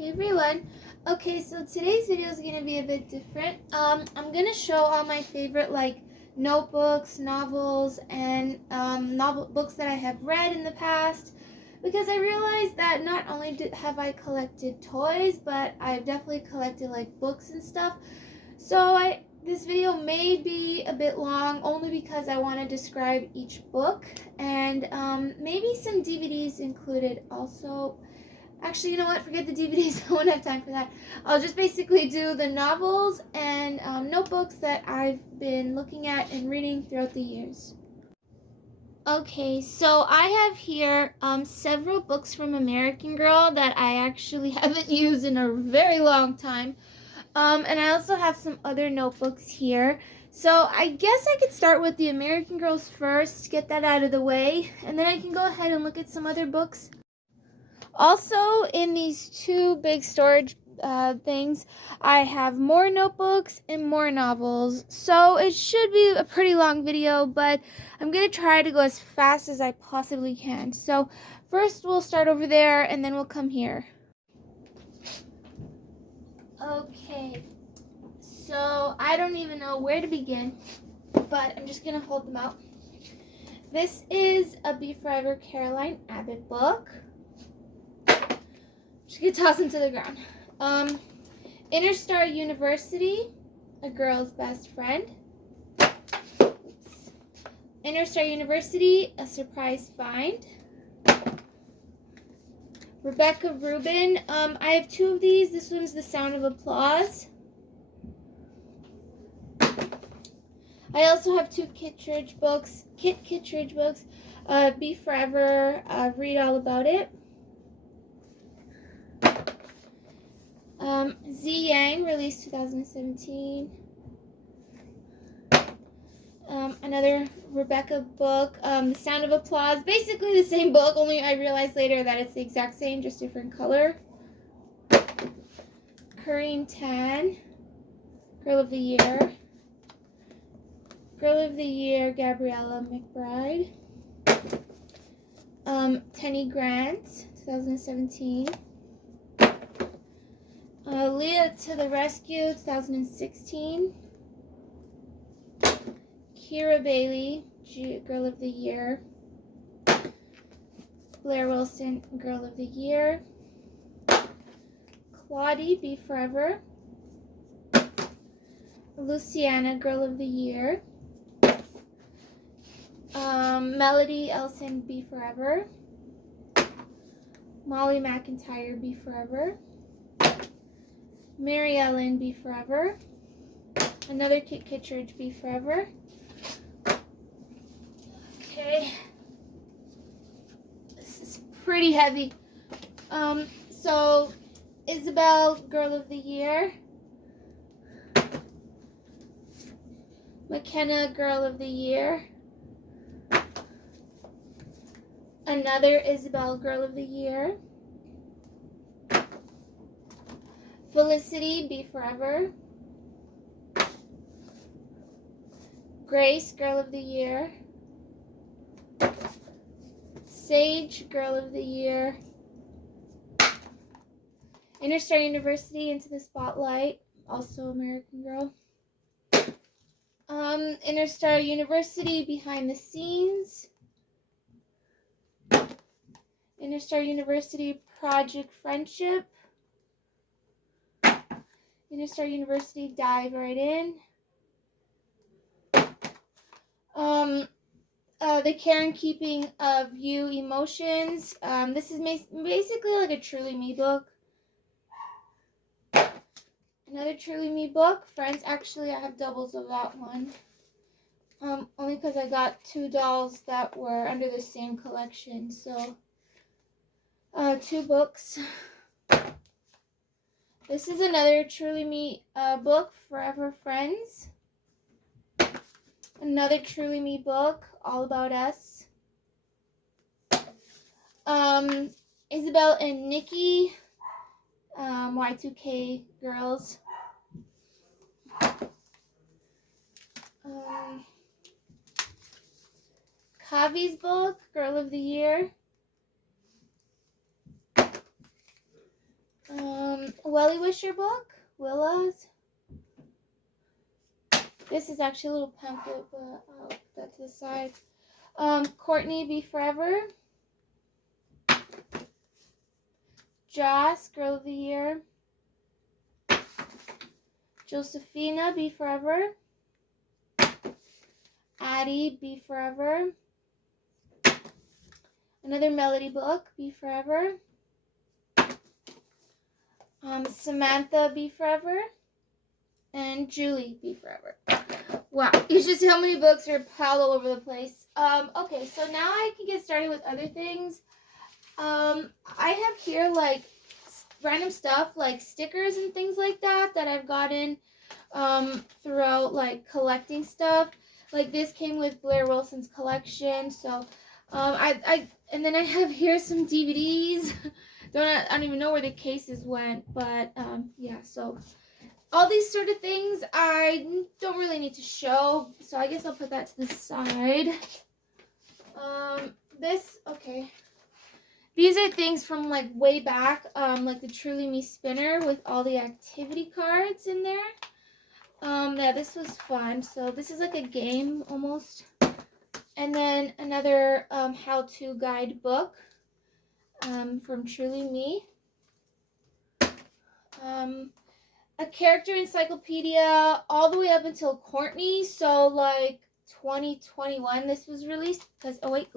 Hey everyone. Okay, so today's video is going to be a bit different. I'm going to show all my favorite notebooks, novels, and novel books that I have read in the past, because I realized that not only have I collected toys, but I've definitely collected books and stuff. So this video may be a bit long only because I want to describe each book, and maybe some DVDs included also. Actually, you know what? Forget the DVDs. I won't have time for that. I'll just basically do the novels and notebooks that I've been looking at and reading throughout the years. Okay, so I have here several books from American Girl that I actually haven't used in a very long time. And I also have some other notebooks here. So I guess I could start with the American Girls first, get that out of the way, and then I can go ahead and look at some other books. Also, in these two big storage things, I have more notebooks and more novels. So it should be a pretty long video, but I'm going to try to go as fast as I possibly can. So first we'll start over there and then we'll come here. Okay, so I don't even know where to begin, but I'm just going to hold them out. This is a Be Forever Caroline Abbott book. Just gonna toss them to the ground. Interstar University, A Girl's Best Friend. Oops. Interstar University, A Surprise Find. Rebecca Rubin. I have two of these. This one's The Sound of Applause. I also have two Kit Kittredge books. Be Forever, Read All About It. Z Yang, released 2017. Another Rebecca book, The Sound of Applause. Basically the same book, only I realized later that it's the exact same, just different color. Corinne Tan, Girl of the Year. Girl of the Year, Gabriella McBride. Tenny Grant, 2017. Leah to the Rescue, 2016. Kira Bailey, Girl of the Year. Blair Wilson, Girl of the Year. Claudie, Be Forever. Luciana, Girl of the Year. Melody Elson, Be Forever. Molly McIntyre, Be Forever. Mary Ellen, Be Forever. Another Kit Kittredge, Be Forever. Okay. This is pretty heavy. So Isabel, Girl of the Year. McKenna, Girl of the Year. Another Isabel, Girl of the Year. Felicity, Be Forever. Grace, Girl of the Year. Sage, Girl of the Year. Interstar University, Into the Spotlight, also American Girl. Interstar University, Behind the Scenes. Interstar University, Project Friendship. Interstar University, Dive Right In. The Care and Keeping of You Emotions. This is basically like a Truly Me book. Another Truly Me book. Friends, actually I have doubles of that one. Only because I got two dolls that were under the same collection. So, two books. This is another Truly Me book, Forever Friends. Another Truly Me book, All About Us. Isabel and Nikki, Y2K Girls. Kavi's book, Girl of the Year. Welly Wisher book, Willa's. This is actually a little pamphlet, but I'll put that to the side. Courtney Be Forever. Joss, Girl of the Year. Josephina, Be Forever. Addie, Be Forever. Another Melody book, Be Forever. Samantha, Be Forever. And Julie, Be Forever. Wow, you should see how many books are piled all over the place. Okay, so now I can get started with other things. I have here like random stuff like stickers and things like that I've gotten throughout like collecting stuff. Like this came with Blair Wilson's collection, so and then I have here some DVDs. I don't even know where the cases went, but yeah, so all these sort of things I don't really need to show, so I guess I'll put that to the side. Okay. These are things from like way back, like the Truly Me spinner with all the activity cards in there. Yeah, this was fun. So this is like a game almost. And then another how-to guide book from Truly Me. A character encyclopedia all the way up until Courtney. So like 2021 this was released. Because, oh wait,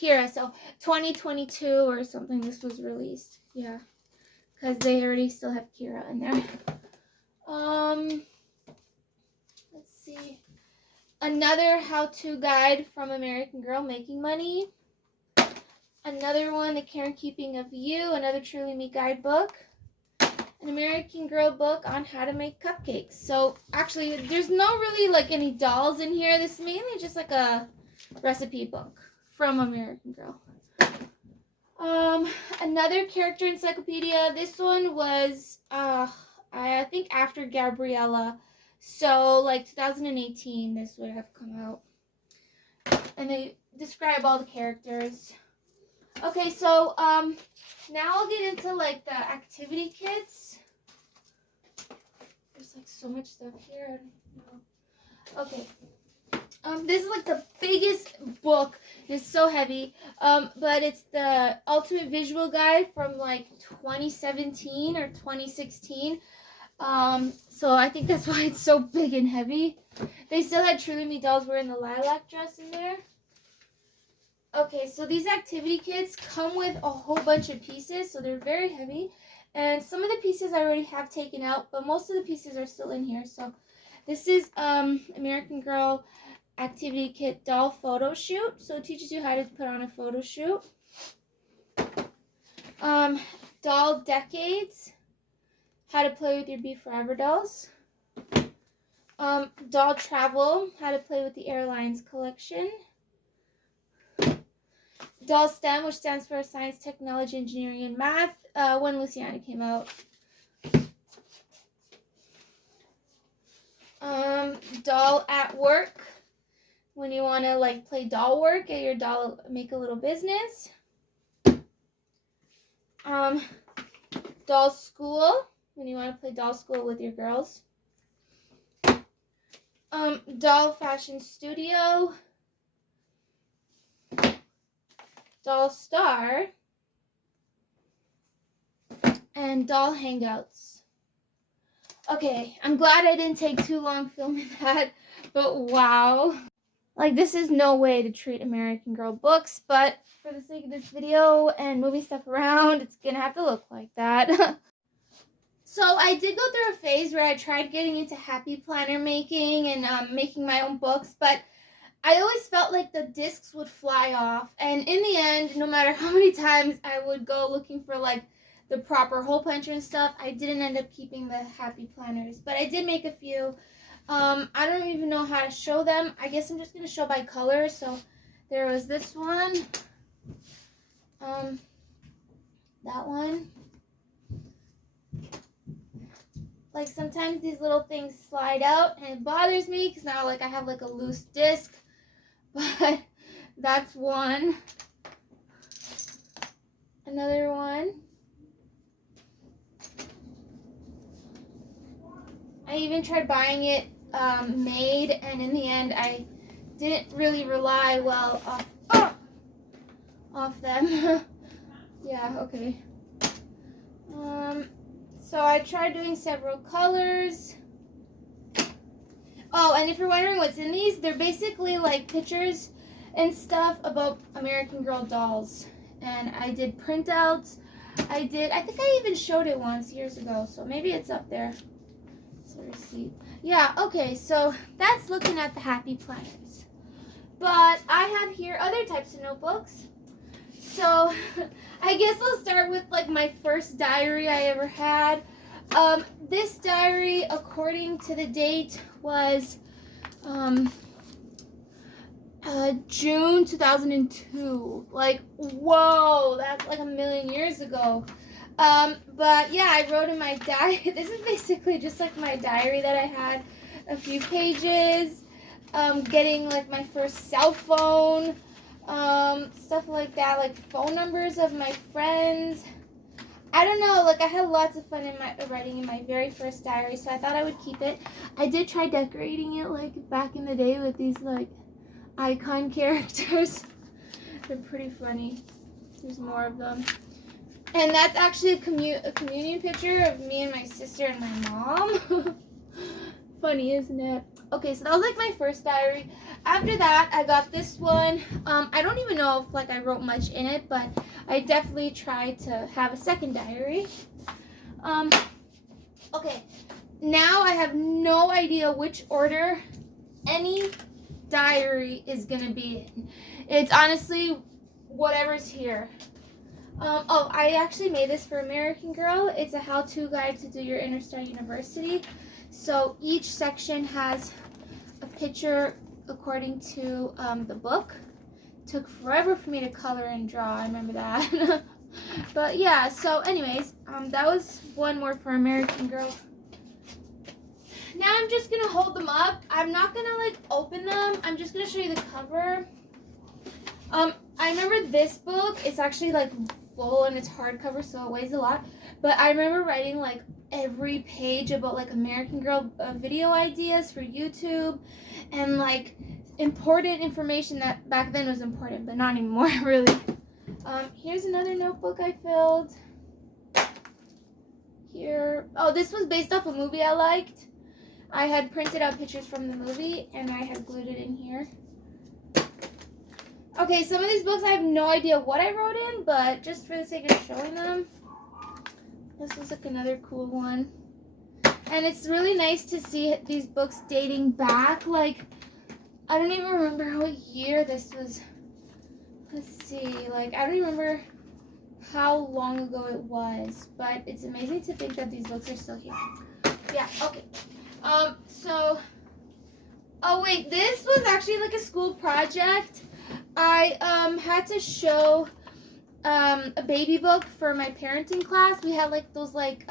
Kira. So 2022 or something this was released. Yeah. Because they already still have Kira in there. Let's see. Another how-to guide from American Girl Making Money. Another one, The Care and Keeping of You. Another Truly Me guidebook. An American Girl book on how to make cupcakes. So actually, there's no really like any dolls in here. This is mainly just like a recipe book from American Girl. Another character encyclopedia. This one was I think after Gabriella. So like 2018 this would have come out. And they describe all the characters. Okay, so now I'll get into like the activity kits. There's like so much stuff here. Okay. This is like the biggest book. It's so heavy. But it's the Ultimate Visual Guide from like 2017 or 2016. So I think that's why it's so big and heavy. They still had Truly Me dolls wearing the lilac dress in there. Okay, so these activity kits come with a whole bunch of pieces, so they're very heavy. And some of the pieces I already have taken out, but most of the pieces are still in here. So this is American Girl Activity Kit Doll Photo Shoot. So it teaches you how to put on a photo shoot. Doll Decades. How to play with your Be Forever dolls. Doll Travel. How to play with the Airlines collection. Doll STEM, which stands for Science, Technology, Engineering, and Math, when Luciana came out. Doll at Work, when you want to like play doll work, get your doll, make a little business. Doll School, when you want to play doll school with your girls. Doll Fashion Studio. Doll Star, and Doll Hangouts. Okay, I'm glad I didn't take too long filming that, but wow. Like, this is no way to treat American Girl books, but for the sake of this video and moving stuff around, it's gonna have to look like that. So I did go through a phase where I tried getting into happy planner making and making my own books, but I always felt like the discs would fly off, and in the end, no matter how many times I would go looking for like the proper hole puncher and stuff, I didn't end up keeping the happy planners, but I did make a few. I don't even know how to show them. I guess I'm just going to show by color. So there was this one, that one. Like sometimes these little things slide out and it bothers me because now like I have like a loose disc. But that's one. Another one. even tried buying it made, and in the end I didn't really rely well off them. Yeah, okay. So I tried doing several colors. Oh, and if you're wondering what's in these, they're basically like pictures and stuff about American Girl dolls. And I did printouts. I think I even showed it once years ago, so maybe it's up there. So receipt. Yeah, okay, so that's looking at the happy planners. But I have here other types of notebooks. So I guess I'll start with like my first diary I ever had. This diary, according to the date, was June 2002. Like, whoa, that's like a million years ago. But yeah, I wrote in my diary. This is basically just like my diary that I had. A few pages. Getting like my first cell phone. Stuff like that, like phone numbers of my friends. I don't know, like I had lots of fun in my writing in my very first diary, so I thought I would keep it. I did try decorating it like back in the day with these like icon characters. They're pretty funny. There's more of them. And that's actually a communion picture of me and my sister and my mom. Funny, isn't it? Okay, so that was like my first diary. After that, I got this one. I don't even know if like I wrote much in it, but I definitely tried to have a second diary. Okay, now I have no idea which order any diary is gonna be in. It's honestly whatever's here. Oh, I actually made this for American Girl. It's a how-to guide to do your Interstar University. So each section has a picture according to the book. Took forever for me to color and draw, I remember that. But yeah, so anyways, that was one more for American Girl. Now I'm just gonna hold them up. I'm not gonna like open them. I'm just gonna show you the cover. I remember this book, it's actually like full and it's hardcover, so it weighs a lot. But I remember writing like every page about like American Girl video ideas for YouTube and like important information that back then was important, but not anymore really. Here's another notebook I filled. Here, oh, this was based off a movie I liked. I had printed out pictures from the movie and I had glued it in here. Okay, some of these books I have no idea what I wrote in, but just for the sake of showing them, this was like another cool one. And it's really nice to see these books dating back. Like, I don't even remember what year this was. Let's see, like, I don't even remember how long ago it was, but it's amazing to think that these books are still here. Yeah, okay. So, oh wait, this was actually like a school project. I had to show a baby book for my parenting class. We had like those like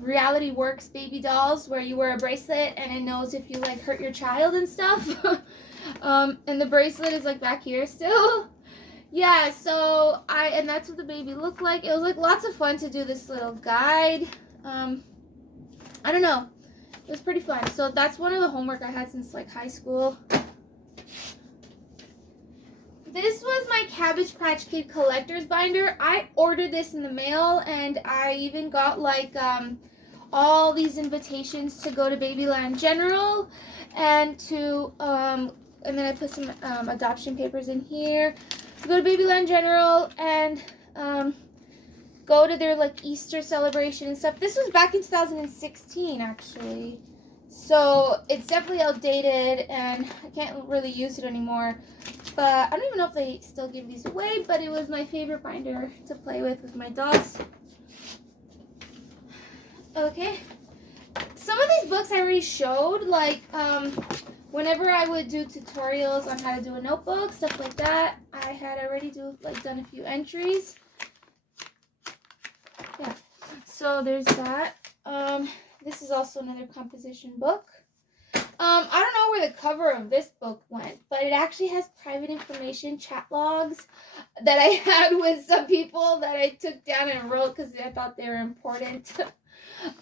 Reality Works baby dolls where you wear a bracelet and it knows if you like hurt your child and stuff. And the bracelet is like back here still. Yeah, so and that's what the baby looked like. It was like lots of fun to do this little guide. I don't know. It was pretty fun. So that's one of the homework I had since like high school. This was my Cabbage Patch Kid collector's binder. I ordered this in the mail and I even got like all these invitations to go to Babyland General and to and then I put some adoption papers in here to go to Babyland General and go to their like Easter celebration and stuff. This was back in 2016 actually. So it's definitely outdated and I can't really use it anymore. But I don't even know if they still give these away, but it was my favorite binder to play with my dolls. Okay. Some of these books I already showed, like whenever I would do tutorials on how to do a notebook, stuff like that, I had already done a few entries. Yeah. So there's that. This is also another composition book. I don't know where the cover of this book went, but it actually has private information chat logs that I had with some people that I took down and wrote because I thought they were important.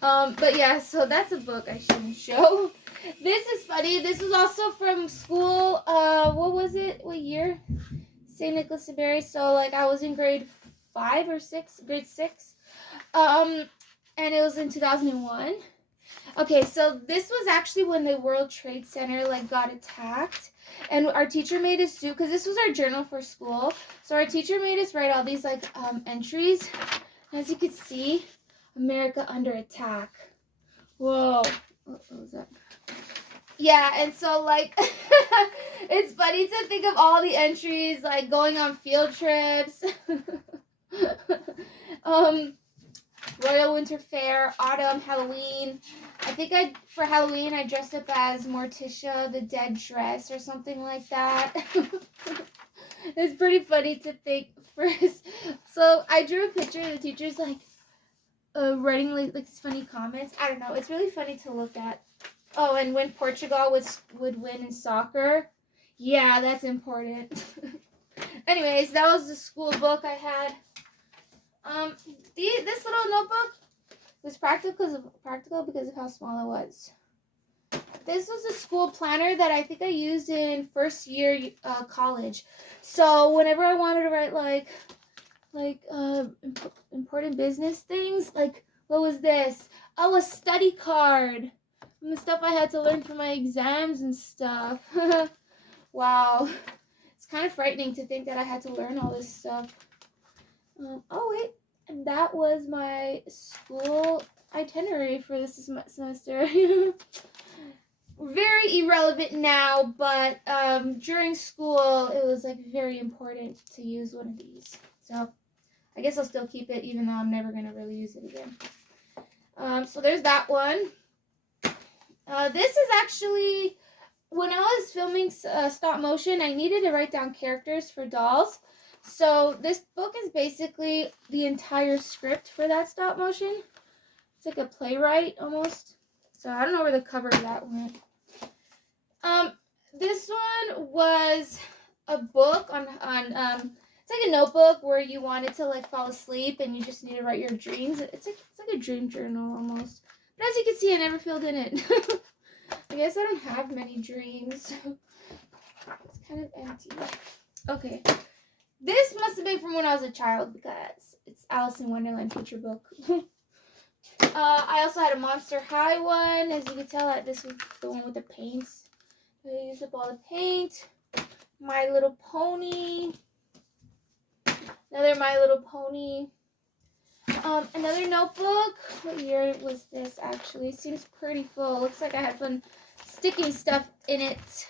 But yeah, so that's a book I shouldn't show. This is funny. This was also from school. What was it? What year? St. Nicholas de Berry. So like I was in grade 5 or 6, grade 6. And it was in 2001. Okay, so this was actually when the World Trade Center like got attacked, and our teacher made us do, because this was our journal for school. So our teacher made us write all these like entries. As you can see, America under attack. Whoa, what was that? Yeah, and so like it's funny to think of all the entries like going on field trips. Royal Winter Fair, autumn, Halloween. I think for Halloween I dressed up as Morticia the Dead Dress or something like that. It's pretty funny to think first. So I drew a picture of the teachers like writing like these funny comments. I don't know. It's really funny to look at. Oh, and when Portugal would win in soccer. Yeah, that's important. Anyways, that was the school book I had. This little notebook was practical because of how small it was. This was a school planner that I think I used in first year college. So whenever I wanted to write important business things, like what was this? Oh, a study card. And the stuff I had to learn for my exams and stuff. Wow. It's kind of frightening to think that I had to learn all this stuff. Oh wait, and that was my school itinerary for this semester. Very irrelevant now, but during school it was like very important to use one of these. So I guess I'll still keep it even though I'm never gonna really use it again. So there's that one. This is actually, when I was filming stop motion, I needed to write down characters for dolls. So this book is basically the entire script for that stop motion. It's like a playwright almost. So I don't know where the cover of that went. This one was a book on it's like a notebook where you wanted to like fall asleep and you just need to write your dreams. It's like a dream journal almost. But as you can see, I never filled in it. I guess I don't have many dreams. It's kind of empty. Okay. This must have been from when I was a child because it's Alice in Wonderland picture book. I also had a Monster High one. As you can tell, this was the one with the paints. I used up all the paint. My Little Pony. Another My Little Pony. Another notebook. What year was this actually? It seems pretty full. Looks like I had fun sticking stuff in it.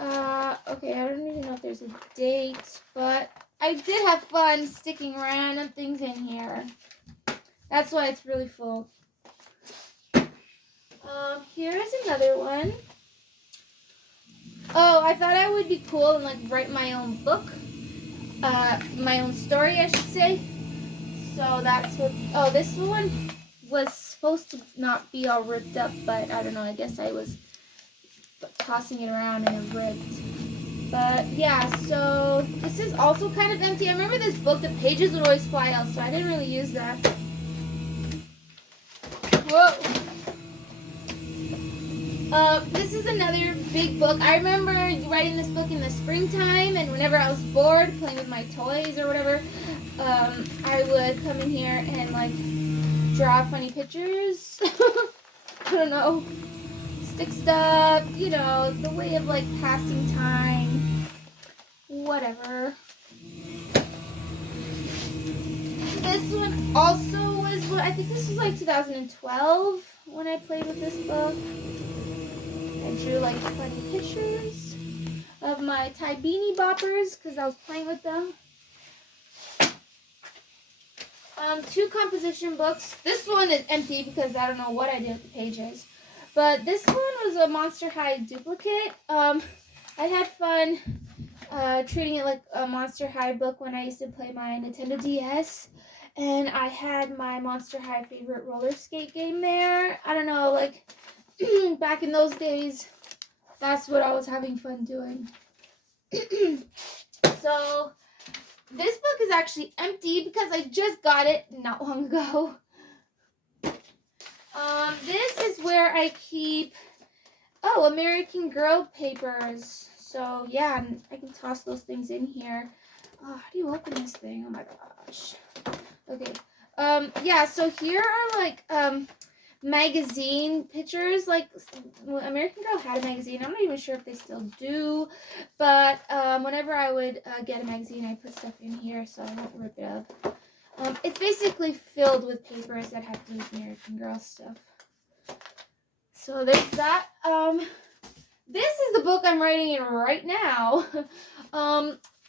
Okay, I don't even know if there's a date, but I did have fun sticking random things in here. That's why it's really full. Here is another one. Oh, I thought I would be cool and like write my own book. My own story, I should say. So that's what, oh, this one was supposed to not be all ripped up, but I don't know, I guess I was tossing it around and it ripped. But yeah, so this is also kind of empty. I remember this book, the pages would always fly out, so I didn't really use that. Whoa. This is another big book. I remember writing this book in the springtime, and whenever I was bored playing with my toys or whatever, I would come in here and like draw funny pictures. I don't know. Stick stuff, you know, the way of like passing time. Whatever. This one also was, what I think this was like 2012 when I played with this book. I drew like funny pictures of my Taynia boppers because I was playing with them. Two composition books. This one is empty because I don't know what I did with the pages. But this one was a Monster High duplicate. I had fun treating it like a Monster High book when I used to play my Nintendo DS. And I had my Monster High favorite roller skate game there. I don't know, like back in those days, That's what I was having fun doing. So this book is actually empty because I just got it not long ago. This is where I keep, American Girl papers. So yeah, I can toss those things in here. Oh, how do you open this thing? Oh my gosh. Okay. Yeah, so here are like, magazine pictures. Like, American Girl had a magazine. I'm not even sure if they still do, but whenever I would get a magazine, I put stuff in here so I won't rip it up. It's basically filled with papers that have to do with American Girl stuff. So there's that. This is the book I'm writing in right now.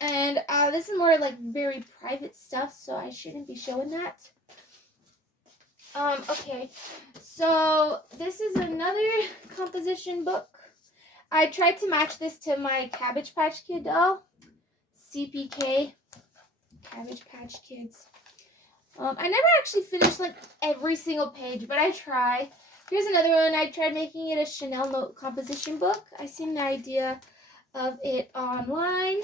And this is more like very private stuff, so I shouldn't be showing that. Okay, so this is another composition book. I tried to match this to my Cabbage Patch Kid doll. CPK, Cabbage Patch Kids. I never actually finished like every single page, but I try. Here's another one. I tried making it a Chanel note composition book. I seen the idea of it online.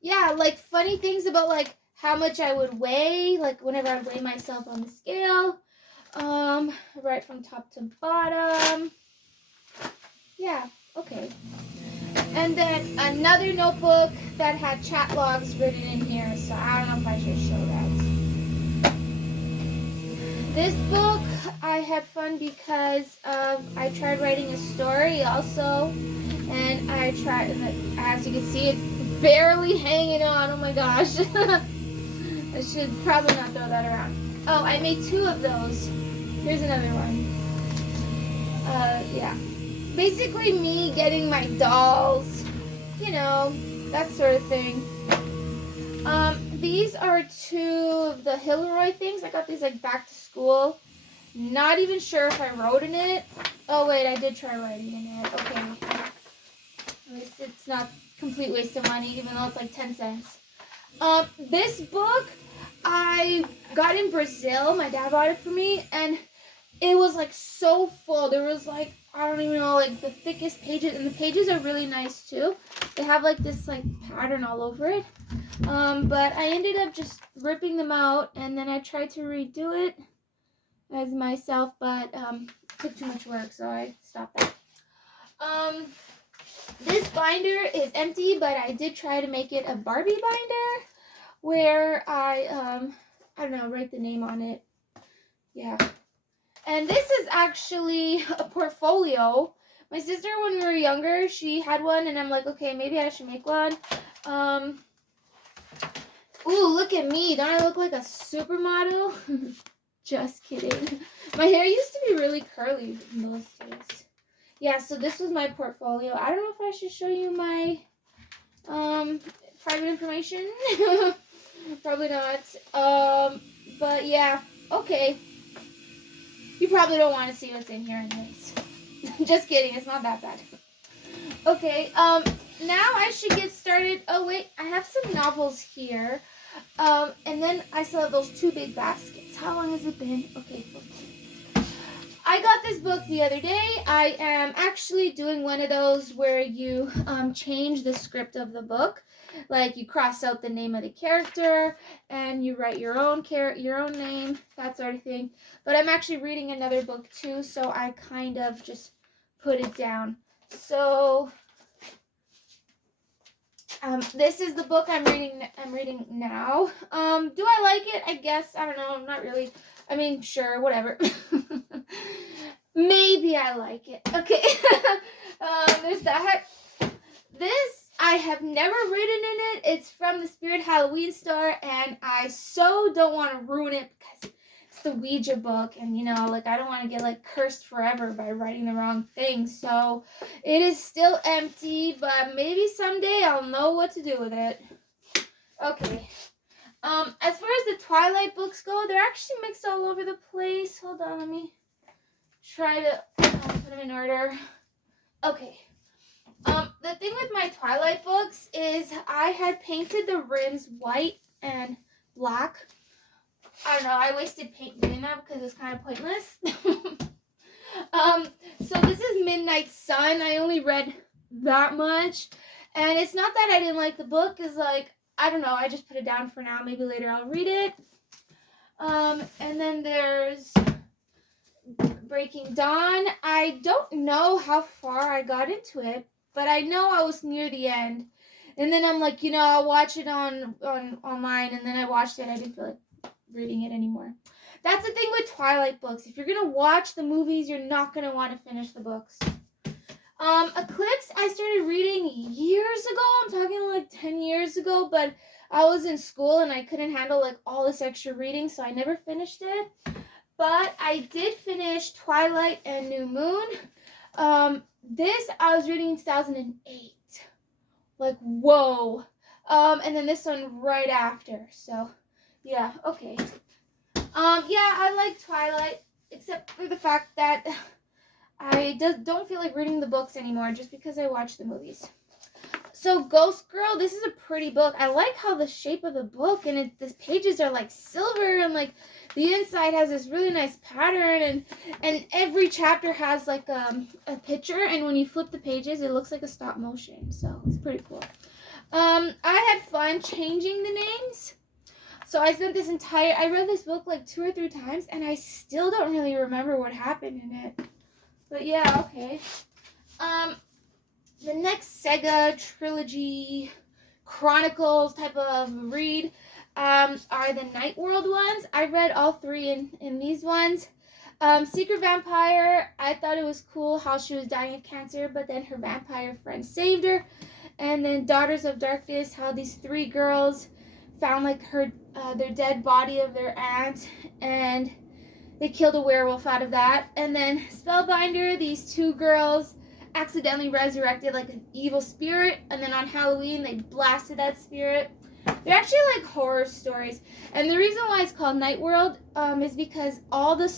Yeah, like funny things about like how much I would weigh, like whenever I weigh myself on the scale. Right from top to bottom. Yeah, okay. And then another notebook that had chat logs written in here, so I don't know if I should show that. This book, I had fun because I tried writing a story also, and I tried, and as you can see, it's barely hanging on. Oh my gosh. I should probably not throw that around. Oh, I made 2 of those. Here's another one. Yeah. Basically me getting my dolls, you know, that sort of thing. These are 2 of the Hilroy things. I got these like back to school. Not even sure if I wrote in it. Oh wait, I did try writing in it. Okay. At least it's not a complete waste of money, even though it's like 10 cents. This book I got in Brazil. My dad bought it for me, and it was like so full. There was like, I don't even know, like the thickest pages, and the pages are really nice too. They have like this like pattern all over it. But I ended up just ripping them out, and then I tried to redo it as myself, but it took too much work, so I stopped that. This binder is empty, but I did try to make it a Barbie binder where I don't know, write the name on it. Yeah. And this is actually a portfolio. My sister, when we were younger, she had one, and I'm like, okay, maybe I should make one. Ooh, look at me. Don't I look like a supermodel? Just kidding. My hair used to be really curly in those days. Yeah, so this was my portfolio. I don't know if I should show you my private information. Probably not. But yeah, okay. You probably don't want to see what's in here anyways. Just kidding, it's not that bad. Okay, now I should get started. Oh wait, I have some novels here. And then I still have those 2 big baskets. How long has it been? Okay. I got this book the other day. I am actually doing one of those where you change the script of the book. Like you cross out the name of the character and you write your own name, that sort of thing. But I'm actually reading another book too, so I kind of just put it down. So this is the book I'm reading now. Do I like it? I guess. I don't know. Not really. I mean, sure, whatever. Maybe I like it. Okay. There's that. This, I have never written in it. It's from the Spirit Halloween store, and I so don't want to ruin it because it's the Ouija book, and you know, like I don't want to get like cursed forever by writing the wrong thing. So it is still empty, but maybe someday I'll know what to do with it. Okay. As far as the Twilight books go, they're actually mixed all over the place. Hold on, let me try to put them in order. Okay. The thing with my Twilight books is I had painted the rims white and black. I don't know, I wasted paint doing that because it's kind of pointless. So this is Midnight Sun. I only read that much. And it's not that I didn't like the book. It's like, I don't know. I just put it down for now. Maybe later I'll read it. And then there's Breaking Dawn. I don't know how far I got into it, but I know I was near the end. And then I'm like, I'll watch it on online. And then I watched it. I didn't feel like reading it anymore. That's the thing with Twilight books. If you're going to watch the movies, you're not going to want to finish the books. Eclipse, I started reading years ago. I'm talking like 10 years ago, but I was in school and I couldn't handle like all this extra reading, so I never finished it. But I did finish Twilight and New Moon. This I was reading in 2008. Like, whoa. And then this one right after. So, yeah, okay. Yeah, I like Twilight, except for the fact that I don't feel like reading the books anymore just because I watch the movies. So Ghost Girl, this is a pretty book. I like how the shape of the book and the pages are like silver and like the inside has this really nice pattern and every chapter has like a picture, and when you flip the pages it looks like a stop motion. So it's pretty cool. I had fun changing the names. So I spent I read this book like 2 or 3 times and I still don't really remember what happened in it. But yeah, okay. The next Sega trilogy chronicles type of read are the Night World ones. I read all 3 in these ones. Secret Vampire, I thought it was cool how she was dying of cancer, but then her vampire friend saved her. And then Daughters of Darkness, how these 3 girls found like their dead body of their aunt, and they killed a werewolf out of that. And then Spellbinder, these 2 girls accidentally resurrected like an evil spirit, and then on Halloween they blasted that spirit. They're actually like horror stories, and the reason why it's called Night World is because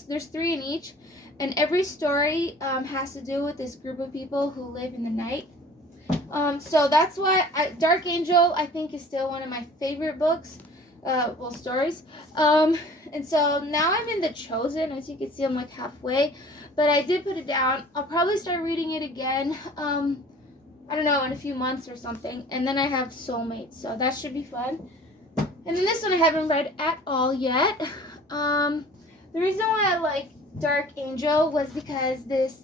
there's 3 in each, and every story has to do with this group of people who live in the night. So that's why Dark Angel, I think, is still one of my favorite books, stories. And so now I'm in The Chosen. As you can see, I'm like halfway, but I did put it down. I'll probably start reading it again, I don't know, in a few months or something. And then I have Soulmates, so that should be fun. And then this one I haven't read at all yet. The reason why I like Dark Angel was because this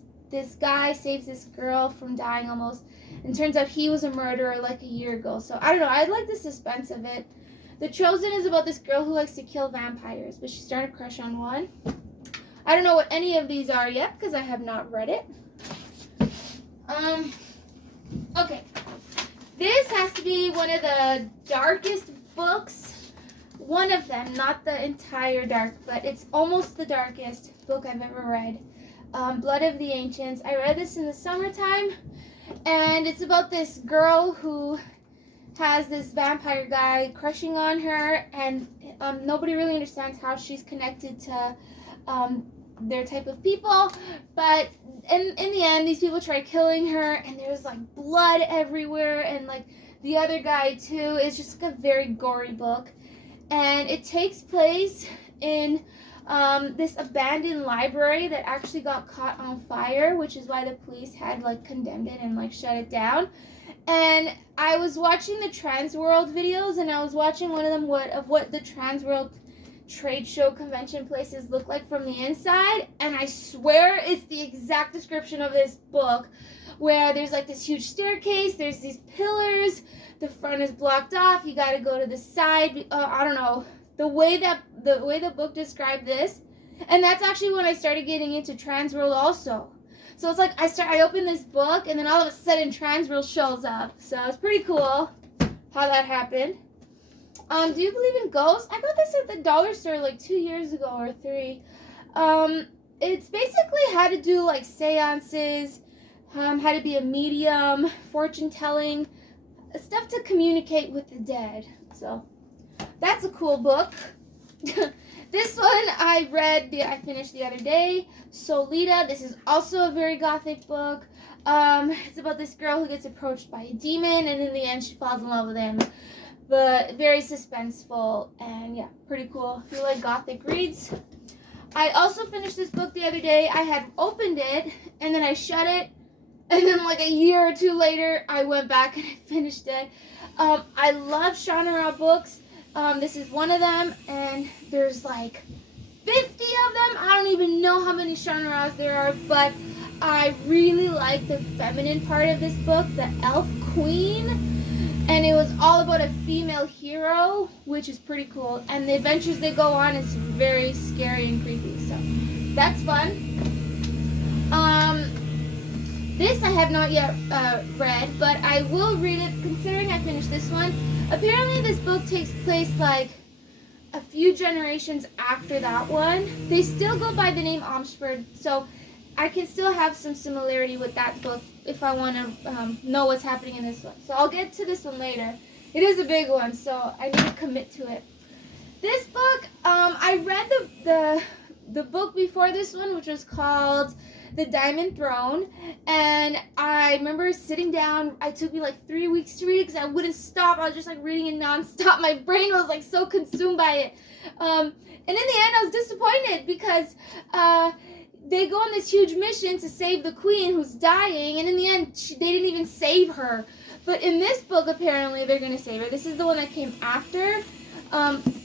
guy saves this girl from dying almost, and turns out he was a murderer like a year ago. So I don't know, I like the suspense of it. The Chosen is about this girl who likes to kill vampires, but she's starting to crush on one. I don't know what any of these are yet because I have not read it. Okay. This has to be one of the darkest books. One of them, not the entire dark, but it's almost the darkest book I've ever read. Blood of the Ancients. I read this in the summertime, and it's about this girl who has this vampire guy crushing on her, and nobody really understands how she's connected to their type of people, but in the end these people try killing her, and there's like blood everywhere, and like the other guy too. It's just like a very gory book, and it takes place in this abandoned library that actually got caught on fire, which is why the police had like condemned it and like shut it down. And I was watching the Transworld videos, and I was watching one of them what the Transworld trade show convention places look like from the inside, and I swear it's the exact description of this book, where there's like this huge staircase, there's these pillars, the front is blocked off, you gotta go to the side. I don't know, the way the book described this, and that's actually when I started getting into Transworld also. So it's like I open this book, and then all of a sudden Transworld shows up. So it's pretty cool how that happened. Do you believe in ghosts? I got this at the dollar store like 2 years ago or 3. It's basically how to do like seances, how to be a medium, fortune telling, stuff to communicate with the dead. So that's a cool book. This one I finished the other day. Solita. This is also a very gothic book. It's about this girl who gets approached by a demon, and in the end she falls in love with him. But very suspenseful, and yeah, pretty cool if you like gothic reads. I also finished this book the other day. I had opened it and then I shut it, and then like a year or two later I went back and I finished it. I love genre books. This is one of them, and there's like 50 of them. I don't even know how many genres there are, but I really like the feminine part of this book, the elf queen, and it was all about a female hero, which is pretty cool, and the adventures they go on is very scary and creepy, so that's fun. This I have not yet read, but I will read it considering I finished this one. Apparently this book takes place like a few generations after that one. They still go by the name Omsford, so I can still have some similarity with that book if I want to know what's happening in this one. So I'll get to this one later. It is a big one, so I need to commit to it. This book, I read the book before this one, which was called The Diamond Throne, and I remember sitting down. It took me like 3 weeks to read it because I wouldn't stop. I was just like reading it nonstop. My brain was like so consumed by it, and in the end I was disappointed because they go on this huge mission to save the queen who's dying, and in the end they didn't even save her. But in this book apparently they're gonna save her. This is the one that came after.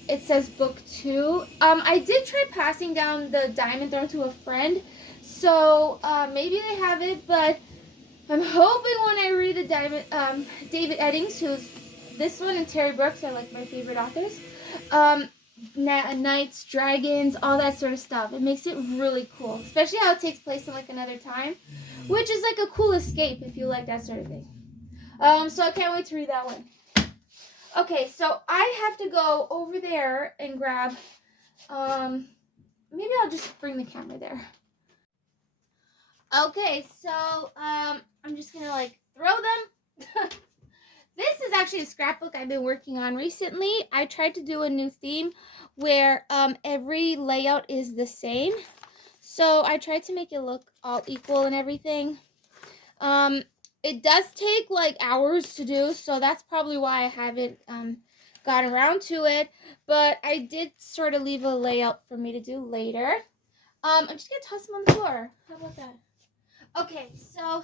It says book 2. I did try passing down the Diamond Throne to a friend, so maybe they have it, but I'm hoping when I read the David Eddings, who's this one, and Terry Brooks are like my favorite authors. Knights, dragons, all that sort of stuff. It makes it really cool, especially how it takes place in like another time, which is like a cool escape if you like that sort of thing. So I can't wait to read that one. Okay, so I have to go over there and grab, maybe I'll just bring the camera there. Okay, so, I'm just gonna, like, throw them. This is actually a scrapbook I've been working on recently. I tried to do a new theme where, every layout is the same. So I tried to make it look all equal and everything. It does take like hours to do, so that's probably why I haven't gotten around to it, but I did sort of leave a layout for me to do later. I'm just gonna toss them on the floor. How about that? Okay, so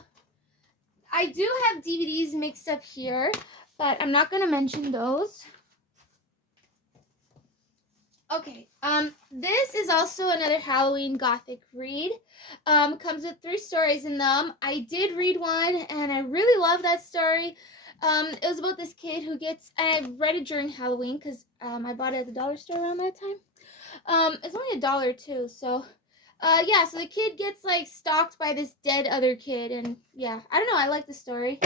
I do have DVDs mixed up here, but I'm not gonna mention those. Okay, this is also another Halloween Gothic read. Comes with 3 stories in them. I did read one, and I really love that story. It was about this kid who gets, I read it during Halloween, because I bought it at the dollar store around that time. It's only $1 too, so, yeah, so the kid gets, like, stalked by this dead other kid, and, yeah, I don't know, I like the story.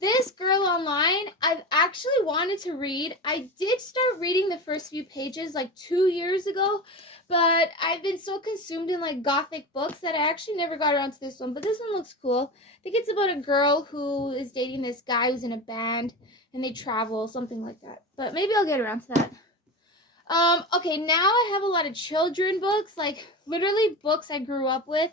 This Girl Online, I've actually wanted to read. I did start reading the first few pages like 2 years ago, but I've been so consumed in like Gothic books that I actually never got around to this one. But this one looks cool. I think it's about a girl who is dating this guy who's in a band and they travel, something like that. But maybe I'll get around to that. Okay, now I have a lot of children books, like literally books I grew up with.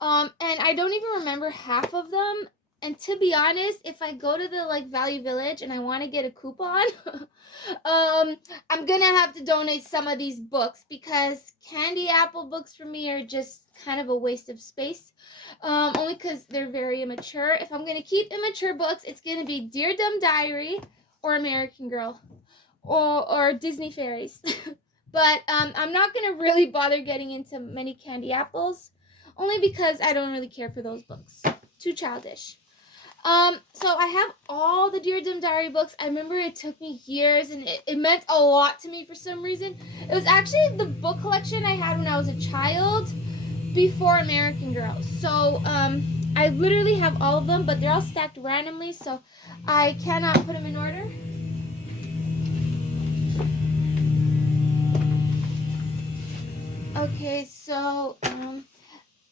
And I don't even remember half of them. And to be honest, if I go to the like Value Village and I want to get a coupon, I'm gonna have to donate some of these books because candy apple books for me are just kind of a waste of space. Only because they're very immature. If I'm gonna keep immature books, it's gonna be Dear Dumb Diary or American Girl or Disney Fairies. But I'm not gonna really bother getting into many candy apples, only because I don't really care for those books. Too childish. So I have all the Dear Dim Diary books. I remember it took me years and it meant a lot to me for some reason. It was actually the book collection I had when I was a child before American Girl. So, I literally have all of them, but they're all stacked randomly, so I cannot put them in order. Okay, so,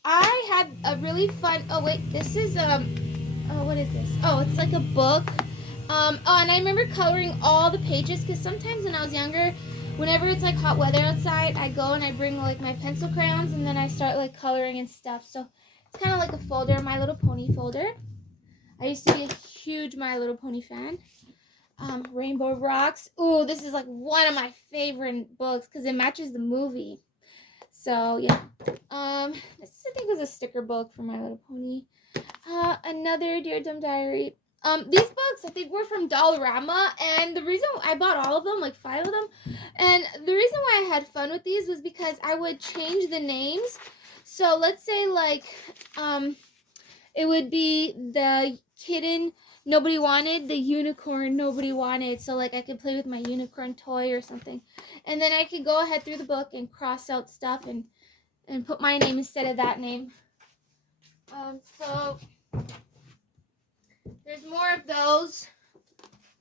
I had a really fun, oh wait, this is, oh, what is this? Oh, it's like a book. Oh, and I remember coloring all the pages because sometimes when I was younger, whenever it's like hot weather outside, I go and I bring like my pencil crayons and then I start like coloring and stuff. So it's kind of like a folder, My Little Pony folder. I used to be a huge My Little Pony fan. Rainbow Rocks. Ooh, this is like one of my favorite books because it matches the movie. So yeah. This I think was a sticker book for My Little Pony. Another Dear Dumb Diary. These books I think were from Dollarama, and the reason I bought all of them, like 5 of them, and the reason why I had fun with these was because I would change the names. So let's say like, it would be the kitten nobody wanted, the unicorn nobody wanted. So like I could play with my unicorn toy or something, and then I could go ahead through the book and cross out stuff and put my name instead of that name. So there's more of those,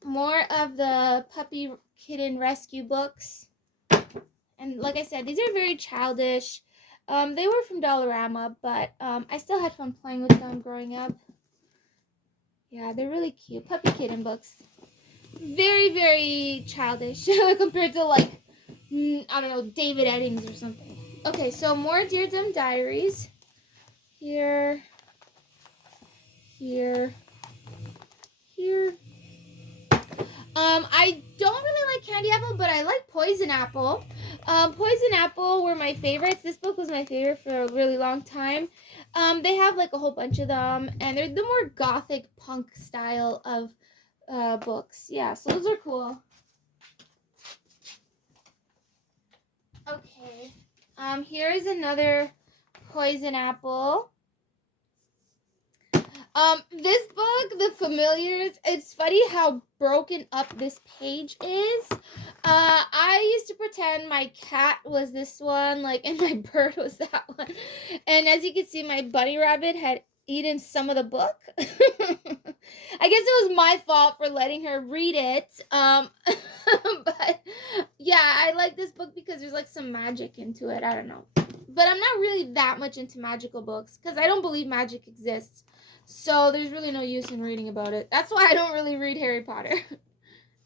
more of the puppy kitten rescue books. And like I said, these are very childish. They were from Dollarama, but I still had fun playing with them growing up. Yeah, they're really cute. Puppy kitten books. Very, very childish compared to like, I don't know, David Eddings or something. Okay, so more Dear Dumb Diaries. Here. I don't really like Candy Apple, but I like Poison Apple. Poison Apple were my favorites. This book was my favorite for a really long time. They have like a whole bunch of them, and they're the more gothic punk style of books. Yeah, so those are cool. Okay. Here is another Poison Apple. This book, The Familiars, it's funny how broken up this page is. I used to pretend my cat was this one, like, and my bird was that one. And as you can see, my bunny rabbit had eaten some of the book. I guess it was my fault for letting her read it. But yeah, I like this book because there's like some magic into it. I don't know. But I'm not really that much into magical books because I don't believe magic exists. So there's really no use in reading about it. That's why I don't really read Harry Potter.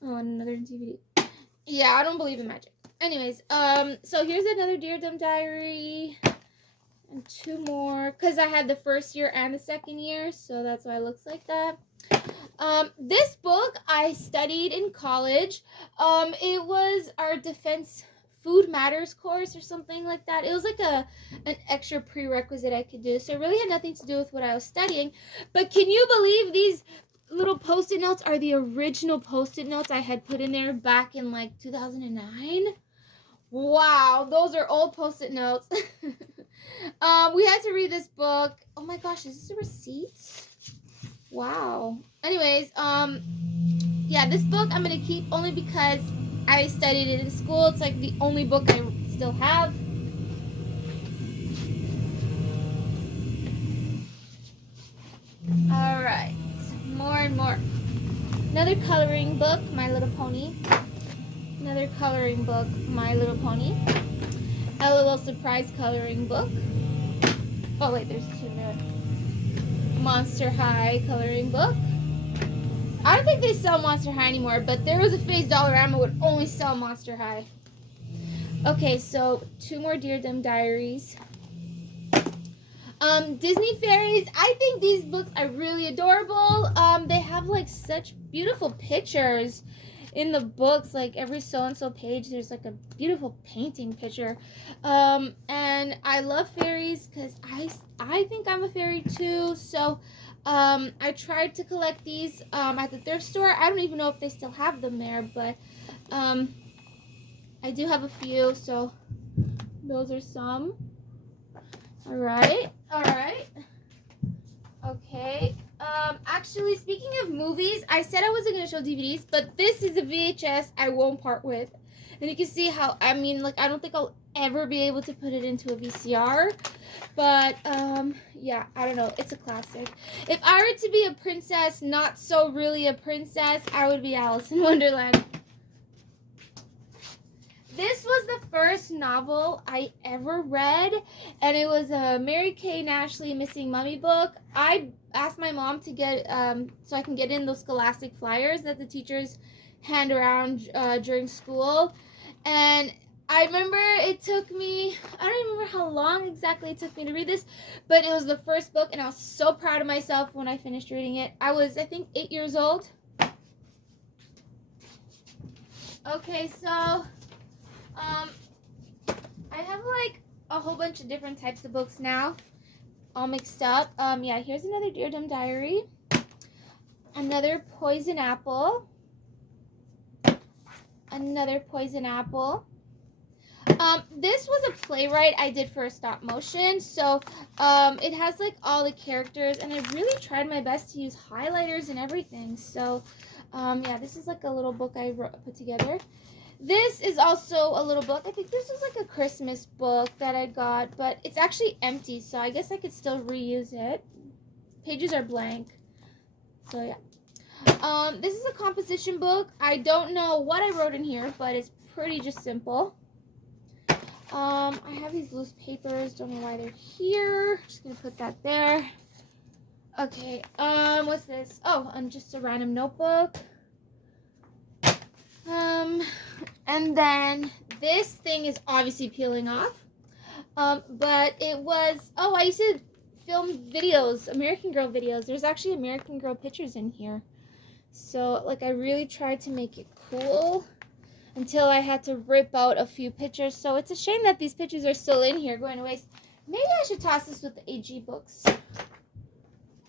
Oh, another DVD. Yeah, I don't believe in magic. Anyways, so here's another Dear Dumb Diary. And 2 more. Because I had the first year and the second year. So that's why it looks like that. This book I studied in college. It was our defense food matters course or something like that. It was like an extra prerequisite I could do, so it really had nothing to do with what I was studying. But can you believe these little post-it notes are the original post-it notes I had put in there back in like 2009? Wow, those are old post-it notes. We had to read this book. Oh my gosh, is this a receipt? Wow. Anyways, yeah, this book I'm gonna keep only because I studied it in school. It's like the only book I still have. Alright, more and more. Another coloring book, My Little Pony. Another coloring book, My Little Pony. A little surprise coloring book. Oh wait, there's 2 there. Monster High coloring book. I don't think they sell Monster High anymore, but there was a phase Dollarama would only sell Monster High. Okay, so 2 more Dear Dumb Diaries. Disney Fairies. I think these books are really adorable. They have like such beautiful pictures in the books. Like every so-and-so page, there's like a beautiful painting picture. And I love fairies because I think I'm a fairy too. So I tried to collect these at the thrift store. I don't even know if they still have them there, but I do have a few, so those are some. Alright. Okay. Actually, speaking of movies, I said I wasn't going to show DVDs, but this is a VHS I won't part with. And you can see how, I mean, like, I don't think I'll ever be able to put it into a VCR. But, yeah, I don't know. It's a classic. If I were to be a princess, not so really a princess, I would be Alice in Wonderland. This was the first novel I ever read, and it was a Mary-Kate and Ashley Missing Mummy book. I asked my mom to get, so I can get in those scholastic flyers that the teachers hand around during school. And I remember it took me, I don't even remember how long exactly it took me to read this, but it was the first book, and I was so proud of myself when I finished reading it. I was, I think, 8 years old. Okay, so I have like a whole bunch of different types of books now, all mixed up. Yeah, here's another Dear Dumb Diary. Another Poison Apple. Another Poison Apple. This was a playwright I did for a stop motion, so it has like all the characters, and I really tried my best to use highlighters and everything. So yeah, this is like a little book I put together. This is also a little book. I think this was like a Christmas book that I got, but it's actually empty, so I guess I could still reuse it. Pages are blank. So yeah. This is a composition book. I don't know what I wrote in here, but it's pretty just simple. I have these loose papers. Don't know why they're here. Just gonna put that there. Okay. What's this? Oh, just a random notebook. And then this thing is obviously peeling off. But it was. Oh, I used to film videos, American Girl videos. There's actually American Girl pictures in here. So like I really tried to make it cool. Until I had to rip out a few pictures. So it's a shame that these pictures are still in here going to waste. Maybe I should toss this with the AG books.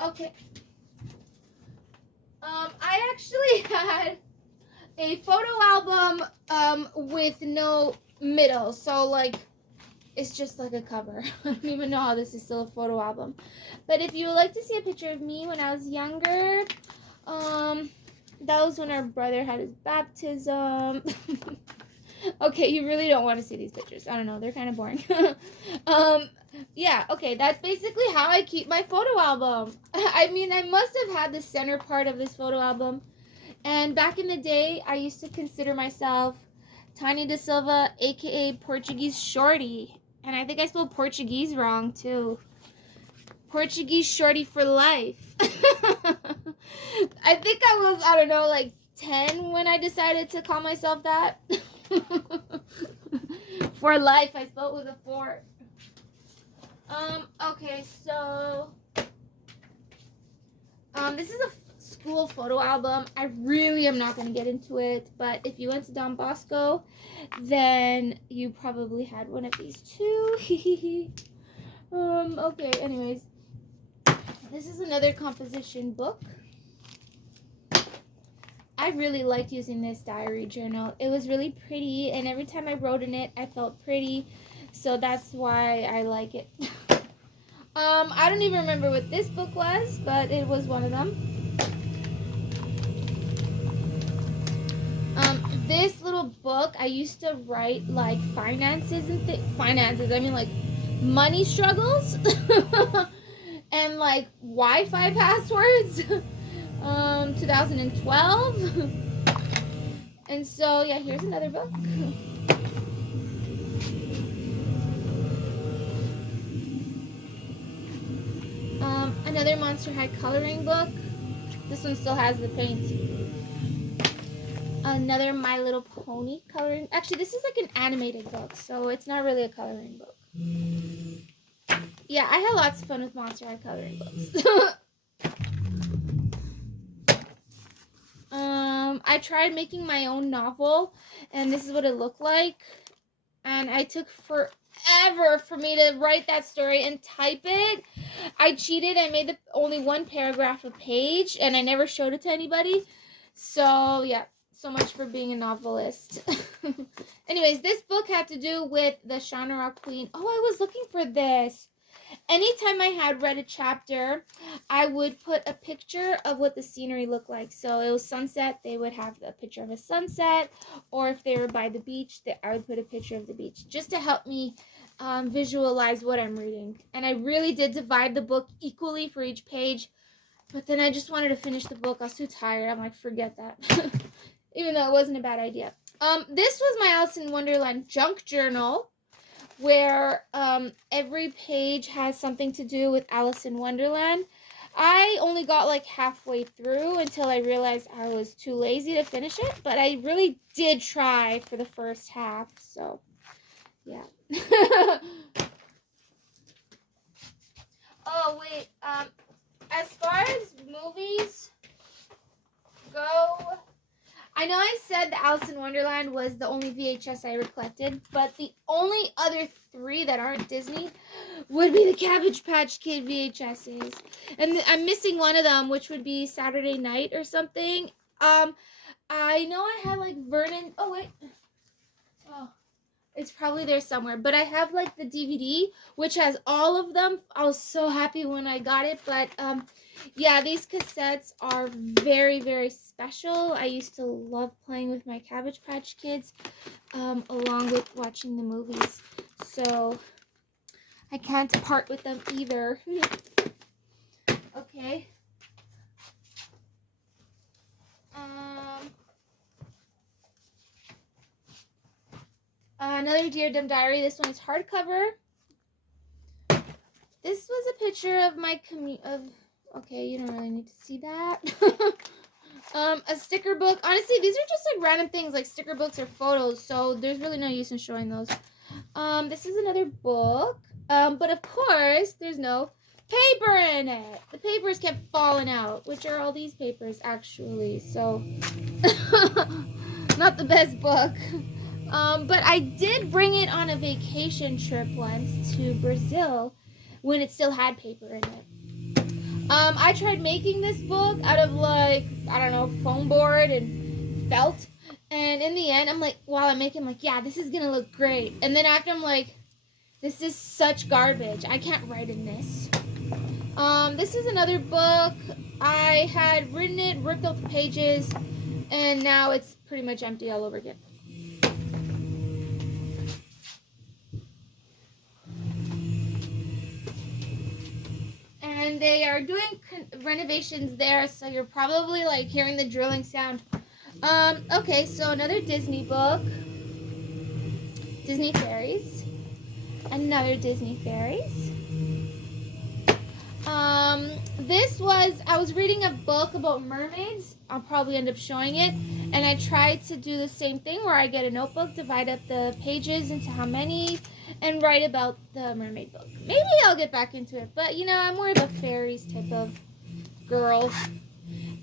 Okay. I actually had a photo album with no middle. So like it's just like a cover. I don't even know how this is still a photo album. But if you would like to see a picture of me when I was younger, that was when our brother had his baptism. Okay, you really don't want to see these pictures. I don't know, they're kind of boring. Yeah, okay, that's basically how I keep my photo album. I mean, I must have had the center part of this photo album. And back in the day, I used to consider myself Taynia Silva, aka Portuguese Shorty. And I think I spelled Portuguese wrong, too. Portuguese Shorty for life. I think I was, I don't know, like 10 when I decided to call myself that. For life, I spelled with a 4. Okay, so this is a school photo album. I really am not going to get into it, but if you went to Don Bosco, then you probably had one of these too. Okay, anyways. This is another composition book. I really liked using this diary journal. It was really pretty, and every time I wrote in it, I felt pretty. So that's why I like it. I don't even remember what this book was, but it was one of them. This little book, I used to write like finances and finances. I mean like money struggles and like Wi-Fi passwords. 2012. And so yeah, here's another book. Another Monster High coloring book. This one still has the paint. Another My Little Pony coloring. Actually, this is like an animated book, so it's not really a coloring book. Yeah, I had lots of fun with Monster High coloring books. I tried making my own novel, and this is what it looked like. And I took forever for me to write that story and type it. I cheated. I made only one paragraph a page, and I never showed it to anybody. So, yeah. So much for being a novelist. Anyways, this book had to do with the Shannara Queen. Oh, I was looking for this. Anytime I had read a chapter, I would put a picture of what the scenery looked like. So it was sunset, they would have a picture of a sunset. Or if they were by the beach, I would put a picture of the beach. Just to help me visualize what I'm reading. And I really did divide the book equally for each page. But then I just wanted to finish the book. I was too tired. I'm like, forget that. Even though it wasn't a bad idea. This was my Alice in Wonderland junk journal, where every page has something to do with Alice in Wonderland. I only got like halfway through until I realized I was too lazy to finish it, but I really did try for the first half, so yeah. Oh, wait, as far as movies go, I know I said the Alice in Wonderland was the only VHS I ever collected, but the only other 3 that aren't Disney would be the Cabbage Patch Kid VHSs. And I'm missing one of them, which would be Saturday Night or something. I know I had like Vernon. Oh, wait. Oh. It's probably there somewhere, but I have like the DVD, which has all of them. I was so happy when I got it, but yeah, these cassettes are very, very special. I used to love playing with my Cabbage Patch Kids, along with watching the movies, so I can't part with them either. Okay. Another Dear Dumb Diary. This one is hardcover. This was a picture of my okay, you don't really need to see that. A sticker book. Honestly, these are just like random things like sticker books or photos, so there's really no use in showing those. This is another book. But of course, there's no paper in it. The papers kept falling out, which are all these papers actually, so not the best book. But I did bring it on a vacation trip once to Brazil when it still had paper in it. I tried making this book out of like, I don't know, foam board and felt. And in the end, I'm like, while I'm making, I'm like, yeah, this is going to look great. And then after, I'm like, this is such garbage. I can't write in this. This is another book. I had written it, ripped out the pages, and now it's pretty much empty all over again. And they are doing renovations there, so you're probably like hearing the drilling sound. Okay, so another Disney book. Disney Fairies. Another Disney Fairies. I was reading a book about mermaids. I'll probably end up showing it. And I tried to do the same thing where I get a notebook, divide up the pages into how many, and write about the mermaid book. Maybe I'll get back into it, but you know, I'm more of a fairies type of girl.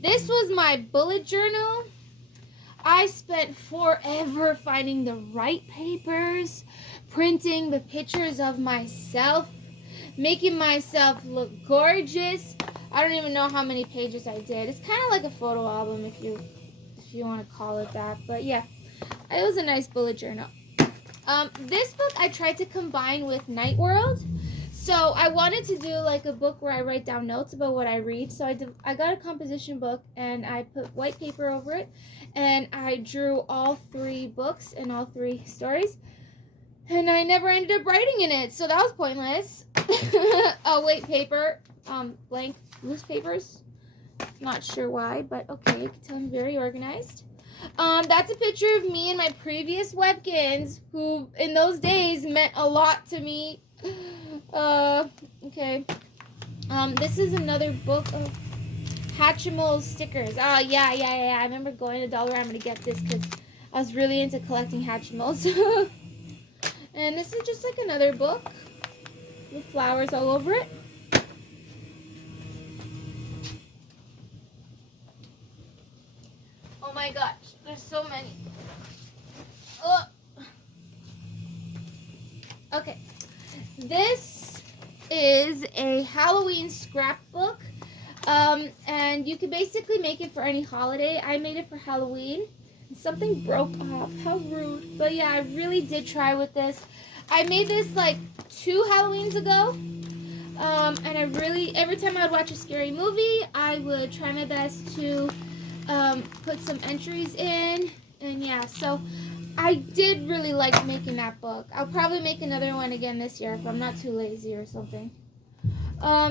This was my bullet journal. I spent forever finding the right papers, printing the pictures of myself, making myself look gorgeous. I don't even know how many pages I did. It's kind of like a photo album if you want to call it that. But yeah, it was a nice bullet journal. This book I tried to combine with Night World. So I wanted to do like a book where I write down notes about what I read. So I got a composition book and I put white paper over it. And I drew all 3 books and all 3 stories. And I never ended up writing in it. So that was pointless. Oh, white paper. Blank loose papers. Not sure why, but okay. You can tell I'm very organized. That's a picture of me and my previous Webkins, who in those days meant a lot to me. Okay. This is another book of Hatchimals stickers. Oh, yeah. I remember going to Dollarama to get this because I was really into collecting Hatchimals. And this is just like another book with flowers all over it. Oh my gosh, there's so many. Oh. Okay, this is a Halloween scrapbook, and you can basically make it for any holiday. I made it for Halloween. Something broke off. How rude. But yeah, I really did try with this. I made this like 2 Halloweens ago. And I really, every time I would watch a scary movie, I would try my best to put some entries in. And yeah, so I did really like making that book. I'll probably make another one again this year if I'm not too lazy or something.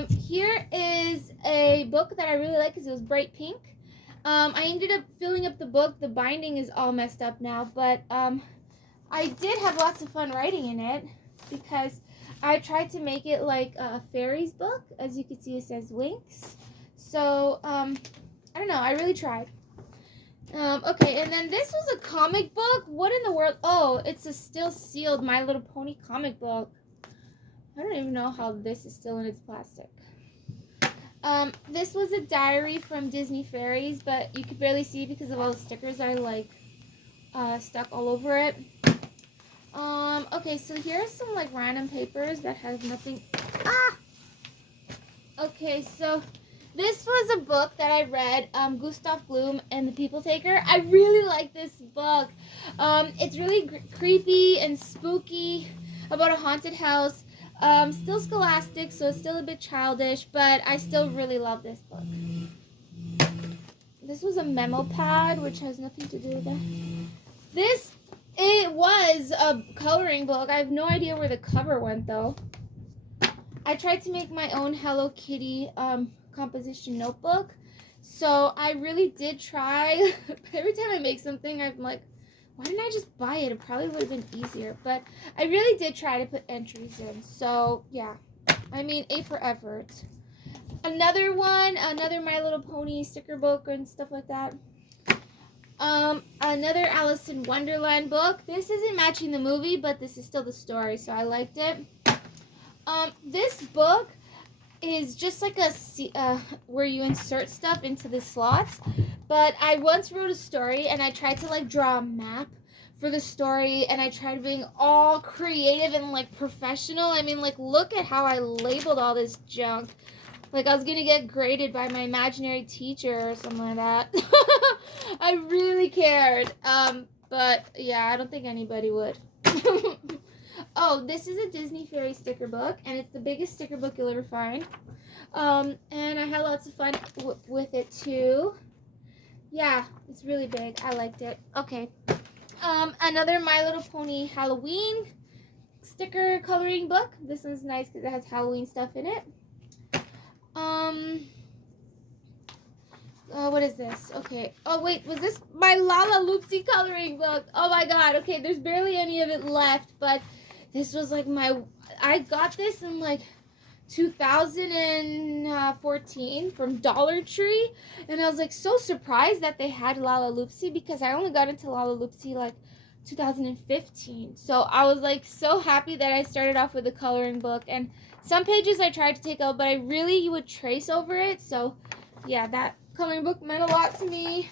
Here is a book that I really like because it was bright pink. I ended up filling up the book. The binding is all messed up now, but I did have lots of fun writing in it because I tried to make it like a fairies book. As you can see, it says Winks. So, I don't know. I really tried. Okay, and then this was a comic book. What in the world? Oh, it's a still sealed My Little Pony comic book. I don't even know how this is still in its plastic. This was a diary from Disney Fairies, but you could barely see because of all the stickers that are like stuck all over it. Okay, so here are some like random papers that have nothing. Ah! Okay, so this was a book that I read, Gustav Bloom and the People Taker. I really like this book. It's really creepy and spooky about a haunted house. Still scholastic, so it's still a bit childish, but I still really love this book. This was a memo pad, which has nothing to do with that. It was a coloring book. I have no idea where the cover went, though. I tried to make my own Hello Kitty composition notebook. So I really did try. Every time I make something, I'm like, why didn't I just buy it? It probably would have been easier. But I really did try to put entries in. So, yeah. I mean, A for effort. Another one, another My Little Pony sticker book and stuff like that. Another Alice in Wonderland book. This isn't matching the movie, but this is still the story, so I liked it. This book is just like a where you insert stuff into the slots. But I once wrote a story and I tried to like draw a map for the story, and I tried being all creative and like professional. I mean, like, look at how I labeled all this junk. Like I was gonna get graded by my imaginary teacher or something like that. I really cared. But yeah, I don't think anybody would. Oh, this is a Disney Fairy sticker book, and it's the biggest sticker book you'll ever find. And I had lots of fun with it too. Yeah, it's really big. I liked it. Okay. Another My Little Pony Halloween sticker coloring book. This one's nice because it has Halloween stuff in it. What is this? Okay. Oh, wait. Was this my Lala Loopsy coloring book? Oh, my God. Okay, there's barely any of it left, but this was like I got this in like 2014 from Dollar Tree, and I was like so surprised that they had Lala Loopsy because I only got into Lala Loopsy like 2015. So I was like so happy that I started off with a coloring book, and some pages I tried to take out, but I really would trace over it. So yeah, that coloring book meant a lot to me.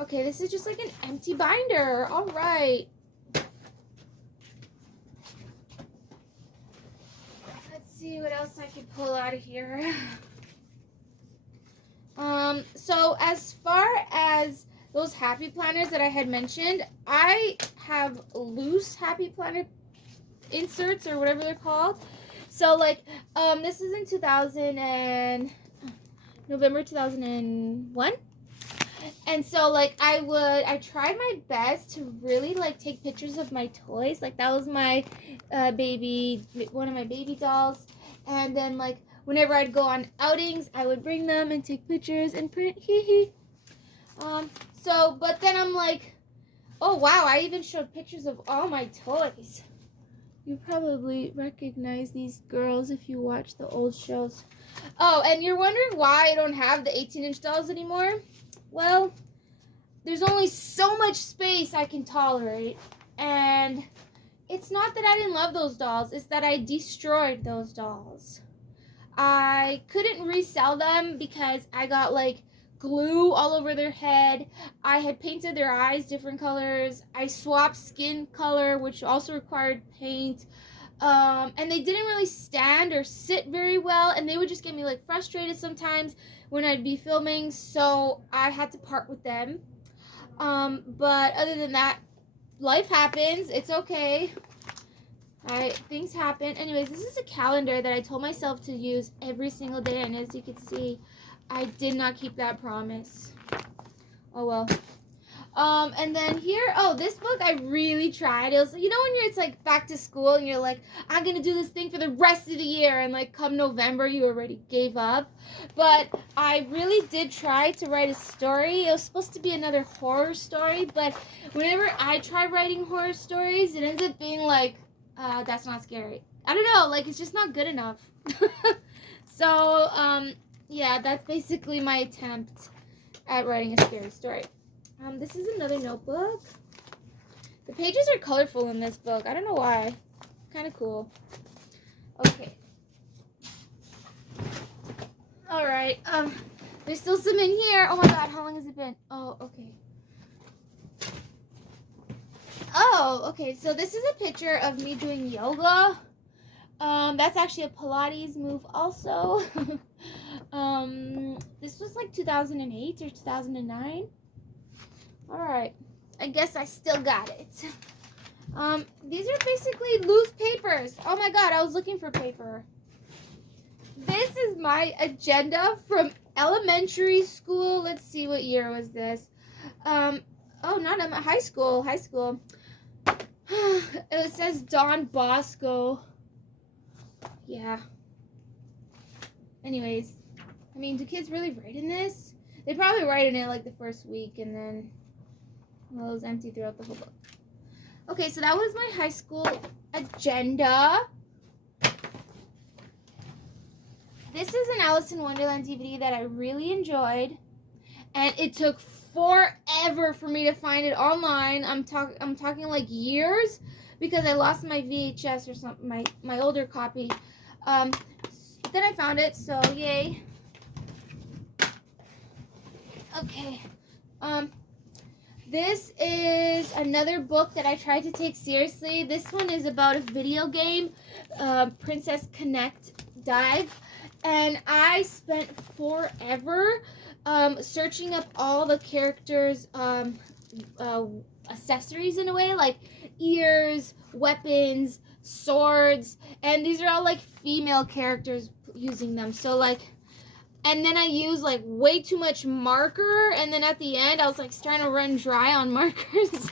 Okay, this is just like an empty binder. All right. Let's see what else I can pull out of here. So as far as those happy planners that I had mentioned, I have loose happy planner inserts or whatever they're called. So like, this is in November 2001. And so like I tried my best to really like take pictures of my toys. Like that was my one of my baby dolls. And then like whenever I'd go on outings, I would bring them and take pictures and print. So but then I'm like, oh wow, I even showed pictures of all my toys. You probably recognize these girls if you watch the old shows. Oh, and you're wondering why I don't have the 18-inch dolls anymore? Well, there's only so much space I can tolerate. And it's not that I didn't love those dolls. It's that I destroyed those dolls. I couldn't resell them because I got like glue all over their head. I had painted their eyes different colors. I swapped skin color, which also required paint. And they didn't really stand or sit very well, and they would just get me like frustrated sometimes when I'd be filming, so I had to part with them. But other than that, life happens. It's okay. Things happen. Anyways, this is a calendar that I told myself to use every single day, and as you can see, I did not keep that promise. Oh well. And then here, oh, this book I really tried. It was, you know, when it's like back to school and you're like, I'm gonna do this thing for the rest of the year, and like come November you already gave up. But I really did try to write a story. It was supposed to be another horror story, but whenever I try writing horror stories, it ends up being like, that's not scary. I don't know, like it's just not good enough. So, yeah, that's basically my attempt at writing a scary story. This is another notebook. The pages are colorful in this book. I don't know why. Kind of cool. Okay. Alright, there's still some in here. Oh my god, how long has it been? Oh, okay. Oh, okay, so this is a picture of me doing yoga. That's actually a Pilates move also. This was like 2008 or 2009. Alright, I guess I still got it. These are basically loose papers. Oh my god, I was looking for paper. This is my agenda from elementary school. Let's see, what year was this? Oh, not high school. It says Don Bosco. Yeah. Anyways, I mean, do kids really write in this? They probably write in it like the first week and then, well, it was empty throughout the whole book. Okay, so that was my high school agenda. This is an Alice in Wonderland DVD that I really enjoyed, and it took forever for me to find it online. I'm talking like years, because I lost my VHS or something, my older copy. Then I found it, so yay. Okay. This is another book that I tried to take seriously. This one is about a video game, Princess Connect Dive. And I spent forever searching up all the characters' accessories in a way, like ears, weapons, swords, and these are all like female characters using them. So like, and then I used like way too much marker, and then at the end I was like starting to run dry on markers,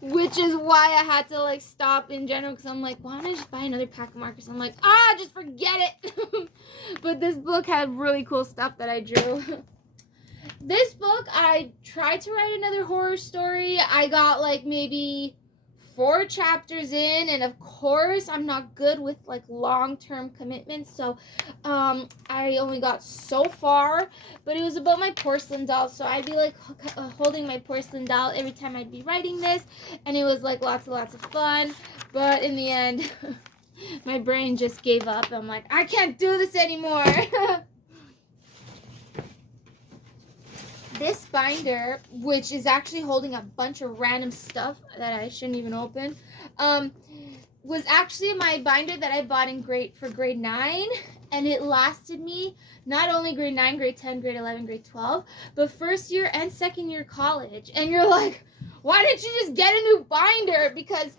which is why I had to like stop in general, because I'm like, why don't I just buy another pack of markers? I'm like, just forget it. But this book had really cool stuff that I drew. This book, I tried to write another horror story. I got like maybe 4 chapters in, and of course I'm not good with like long-term commitments, so I only got so far. But it was about my porcelain doll, so I'd be like holding my porcelain doll every time I'd be writing this, and it was like lots of fun. But in the end, my brain just gave up. I'm like, I can't do this anymore. This binder, which is actually holding a bunch of random stuff that I shouldn't even open, was actually my binder that I bought for grade 9, and it lasted me not only grade 9, grade 10, grade 11, grade 12, but first year and second year college. And you're like, why didn't you just get a new binder? Because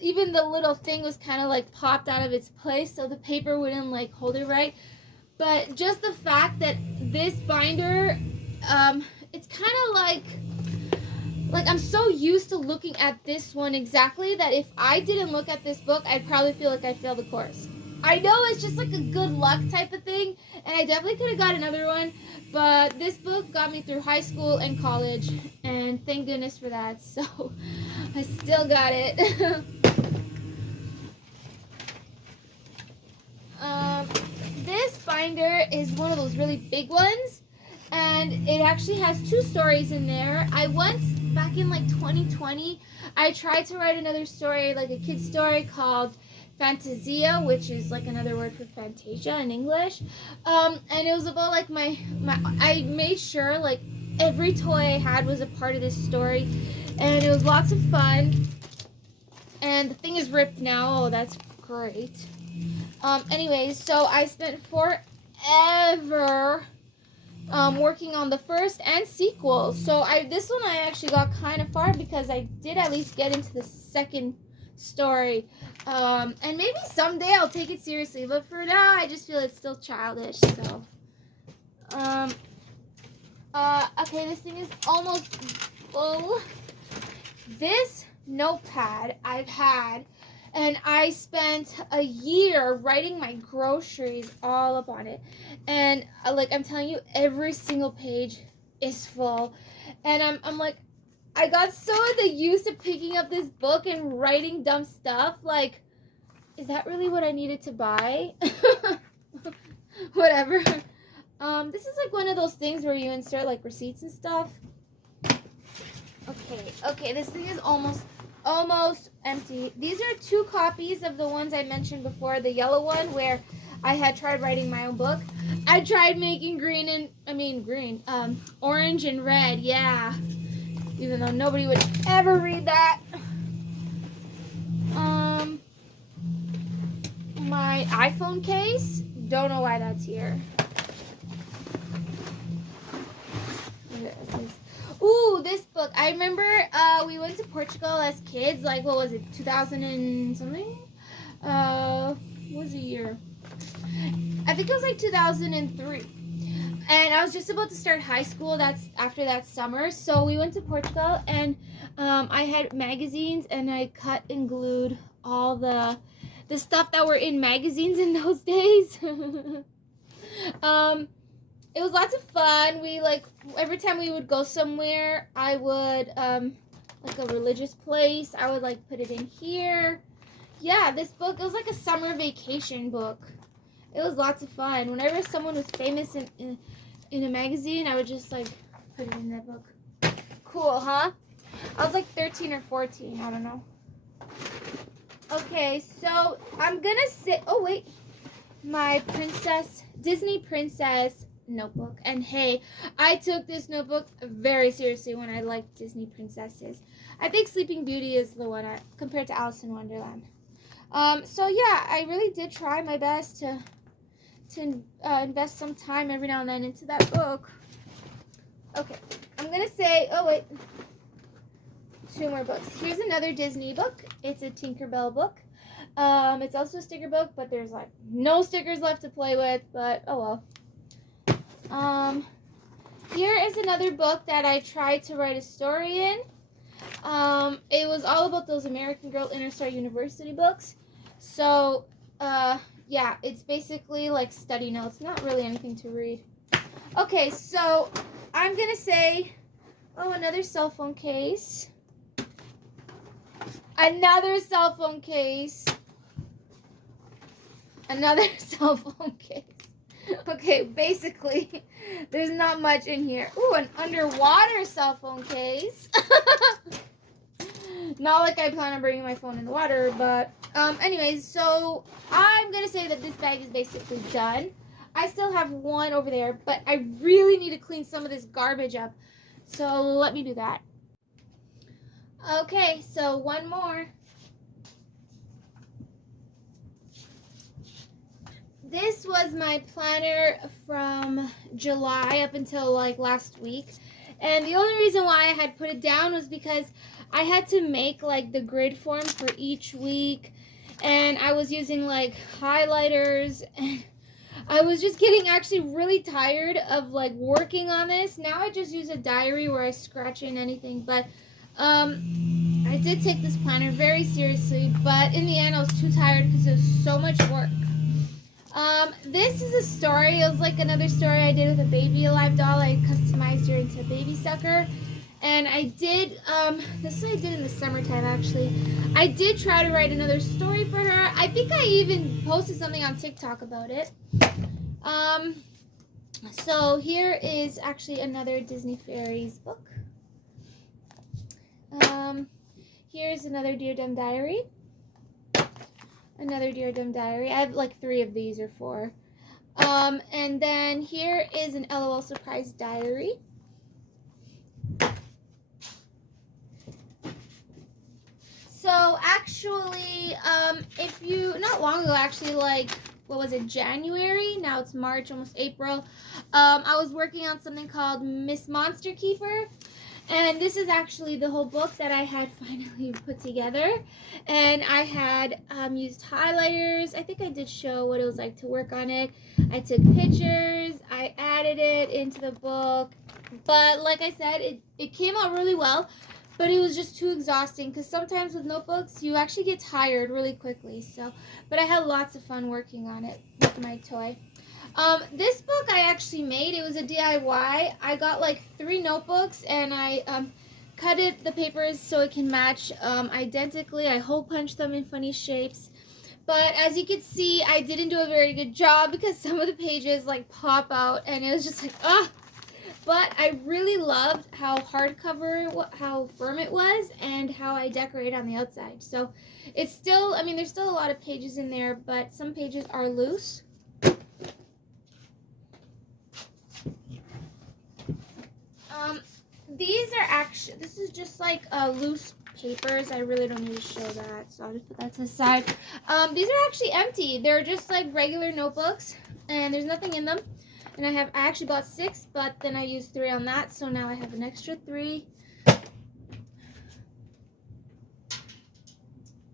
even the little thing was kind of like popped out of its place, so the paper wouldn't like hold it right. But just the fact that this binder, it's kind of like I'm so used to looking at this one exactly that if I didn't look at this book, I'd probably feel like I failed the course. I know it's just like a good luck type of thing, and I definitely could have got another one, but this book got me through high school and college, and thank goodness for that. So I still got it. This binder is one of those really big ones, and it actually has 2 stories in there. I once, back in like 2020, I tried to write another story, like a kid's story called Fantasia, which is like another word for Fantasia in English. And it was about like I made sure like every toy I had was a part of this story, and it was lots of fun. And the thing is ripped now. Oh, that's great. Anyways, so I spent forever working on the first and sequel. So this one I actually got kind of far, because I did at least get into the second story. And maybe someday I'll take it seriously, but for now I just feel it's still childish. So okay, this thing is almost full. This notepad I've had, and I spent a year writing my groceries all up on it. And like I'm telling you, every single page is full. And I'm like, I got so used to picking up this book and writing dumb stuff. Like, is that really what I needed to buy? Whatever. This is like one of those things where you insert like receipts and stuff. Okay, this thing is almost empty. These are 2 copies of the ones I mentioned before. The yellow one where I had tried writing my own book. I tried making orange and red, yeah. Even though nobody would ever read that. My iPhone case, don't know why that's here. Ooh, this book. I remember we went to Portugal as kids, like, what was it, 2000 and something? What was the year? I think it was like 2003. And I was just about to start high school. That's after that summer. So we went to Portugal, and I had magazines, and I cut and glued all the stuff that were in magazines in those days. It was lots of fun. We, like, every time we would go somewhere, I would, like a religious place, I would, like, put it in here. Yeah, this book, it was like a summer vacation book. It was lots of fun. Whenever someone was famous in a magazine, I would just, like, put it in that book. Cool, huh? I was, like, 13 or 14. I don't know. Okay, so I'm gonna say, oh, wait. My Disney princess notebook. And hey, I took this notebook very seriously when I liked Disney princesses. I think Sleeping Beauty is the one compared to Alice in Wonderland. So yeah, I really did try my best to invest some time every now and then into that book. Okay, I'm gonna say, oh wait, 2 more books. Here's another Disney book. It's a Tinkerbell book. It's also a sticker book, but there's like no stickers left to play with, but oh well. Here is another book that I tried to write a story in. It was all about those American Girl Interstar University books. So, yeah, it's basically like study notes, not really anything to read. Okay, so I'm gonna say, oh, another cell phone case. Another cell phone case. Another cell phone case. Okay, basically, there's not much in here. Ooh, an underwater cell phone case. Not like I plan on bringing my phone in the water, but anyways, so I'm gonna say that this bag is basically done. I still have one over there, but I really need to clean some of this garbage up. So let me do that. Okay, so one more. This was my planner from July up until like last week. And the only reason why I had put it down was because I had to make like the grid form for each week. And I was using like highlighters. And I was just getting actually really tired of like working on this. Now I just use a diary where I scratch in anything. But I did take this planner very seriously. But in the end I was too tired because it was so much work. This is a story. It was like another story I did with a Baby Alive doll. I customized her into a baby sucker. And I did, this is what I did in the summertime actually. I did try to write another story for her. I think I even posted something on TikTok about it. So here is actually another Disney Fairies book. Here's another Dear Dumb Diary. Another Dear Dumb Diary. I have like 3 of these or 4. And then here is an LOL Surprise Diary. So actually, not long ago actually, like, what was it, January? Now it's March, almost April. I was working on something called Miss Monster Keeper. And this is actually the whole book that I had finally put together. And I had used highlighters. I think I did show what it was like to work on it. I took pictures. I added it into the book. But like I said, it came out really well. But it was just too exhausting because sometimes with notebooks, you actually get tired really quickly. But I had lots of fun working on it with my toy. This book I actually made. It was a DIY. I got like 3 notebooks and I cut the papers so it can match identically. I hole punched them in funny shapes. But as you can see, I didn't do a very good job because some of the pages like pop out and it was just like, ah. But I really loved how hardcover, how firm it was, and how I decorate on the outside. So it's still, I mean, there's still a lot of pages in there, but some pages are loose. These are actually, this is just like loose papers. I really don't need to show that, so I'll just put that to the side. These are actually empty. They're just like regular notebooks, and there's nothing in them. And I actually bought 6, but then I used 3 on that, so now I have an extra 3.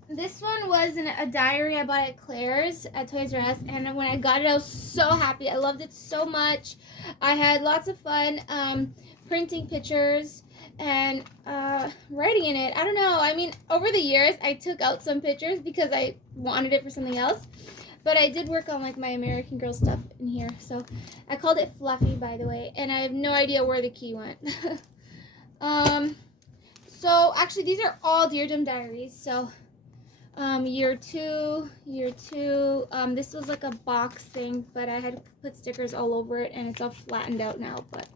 This one was a diary I bought at Claire's at Toys R Us, and when I got it, I was so happy. I loved it so much. I had lots of fun printing pictures and writing in it. I don't know. I mean, over the years, I took out some pictures because I wanted it for something else. But I did work on like my American Girl stuff in here. So I called it Fluffy, by the way, and I have no idea where the key went. So actually, these are all Dear Dumb diaries. So year two, this was like a box thing, but I had to put stickers all over it, and it's all flattened out now, but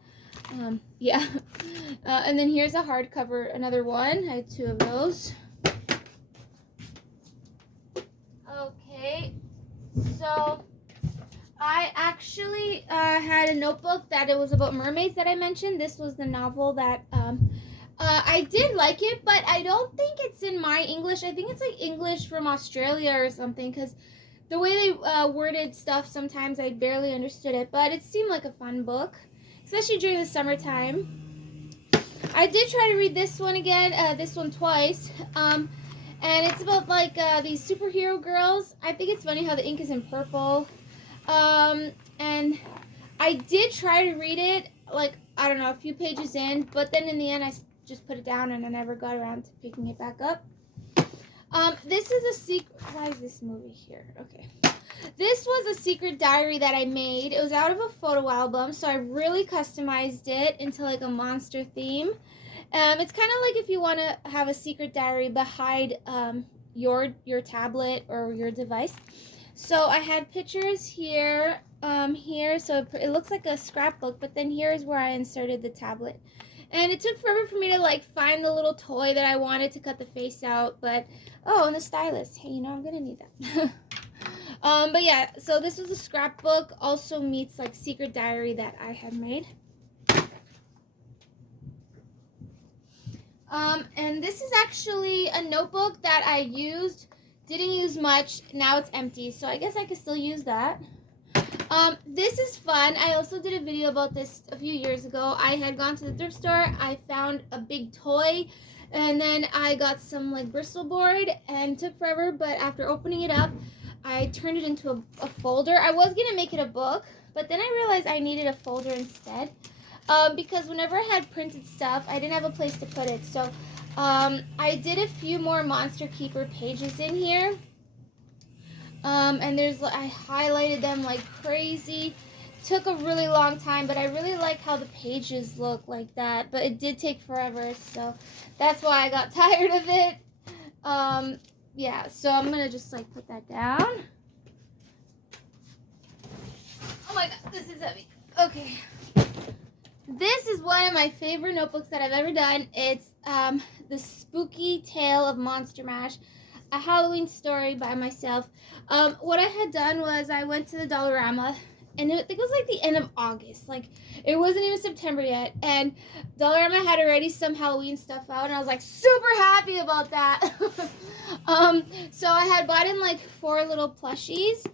yeah. And then here's a hardcover, another one. I had 2 of those. Okay, so I actually had a notebook that it was about mermaids that I mentioned. This was the novel that I did like it, but I don't think it's in my English. I think it's like English from Australia or something, because the way they worded stuff, sometimes I barely understood it, but it seemed like a fun book, especially during the summertime. I did try to read this one again, this one twice, and it's about like these superhero girls. I think it's funny how the ink is in purple, and I did try to read it, like, I don't know, a few pages in, but then in the end I just put it down and I never got around to picking it back up. This is a secret. Why is this movie here? Okay. This was a secret diary that I made. It was out of a photo album, so I really customized it into like a monster theme. It's kind of like if you want to have a secret diary behind your tablet or your device. So I had pictures here, so it looks like a scrapbook, but then here's where I inserted the tablet. And it took forever for me to like find the little toy that I wanted to cut the face out, but oh, and the stylus. Hey, you know, I'm gonna need that. But yeah, so this was a scrapbook, also meets like secret diary that I had made. And this is actually a notebook that I didn't use much. Now it's empty, so I guess I could still use that. This is fun. I also did a video about this a few years ago. I had gone to the thrift store. I found a big toy, and then I got some like Bristol board, and it took forever, but after opening it up, I turned it into a folder. I was gonna make it a book, but then I realized I needed a folder instead, because whenever I had printed stuff, I didn't have a place to put it. So I did a few more Monster Keeper pages in here. And I highlighted them like crazy. Took a really long time, but I really like how the pages look like that. But it did take forever, so that's why I got tired of it. Yeah, so I'm gonna just like put that down. Oh my god, this is heavy. Okay. This is one of my favorite notebooks that I've ever done. It's The Spooky Tale of Monster Mash, a Halloween story by myself. What I had done was I went to the Dollarama, and I think it was like the end of August. Like, it wasn't even September yet, and Dollarama had already some Halloween stuff out, and I was like super happy about that. So I had bought in like 4 little plushies,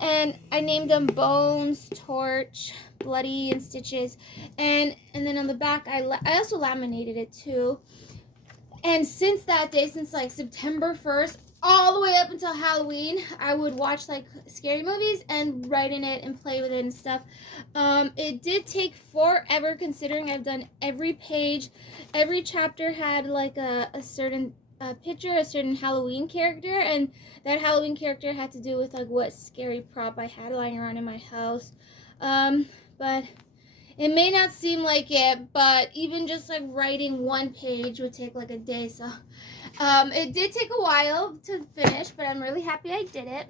and I named them Bones, Torch, Bloody, and Stitches, and then on the back I also laminated it too. And since that day, since like September 1st, all the way up until Halloween, I would watch like scary movies and write in it and play with it and stuff. It did take forever, considering I've done every page. Every chapter had like a certain picture, a certain Halloween character, and that Halloween character had to do with like what scary prop I had lying around in my house. But it may not seem like it, but even just like writing one page would take like a day. So it did take a while to finish, but I'm really happy I did it.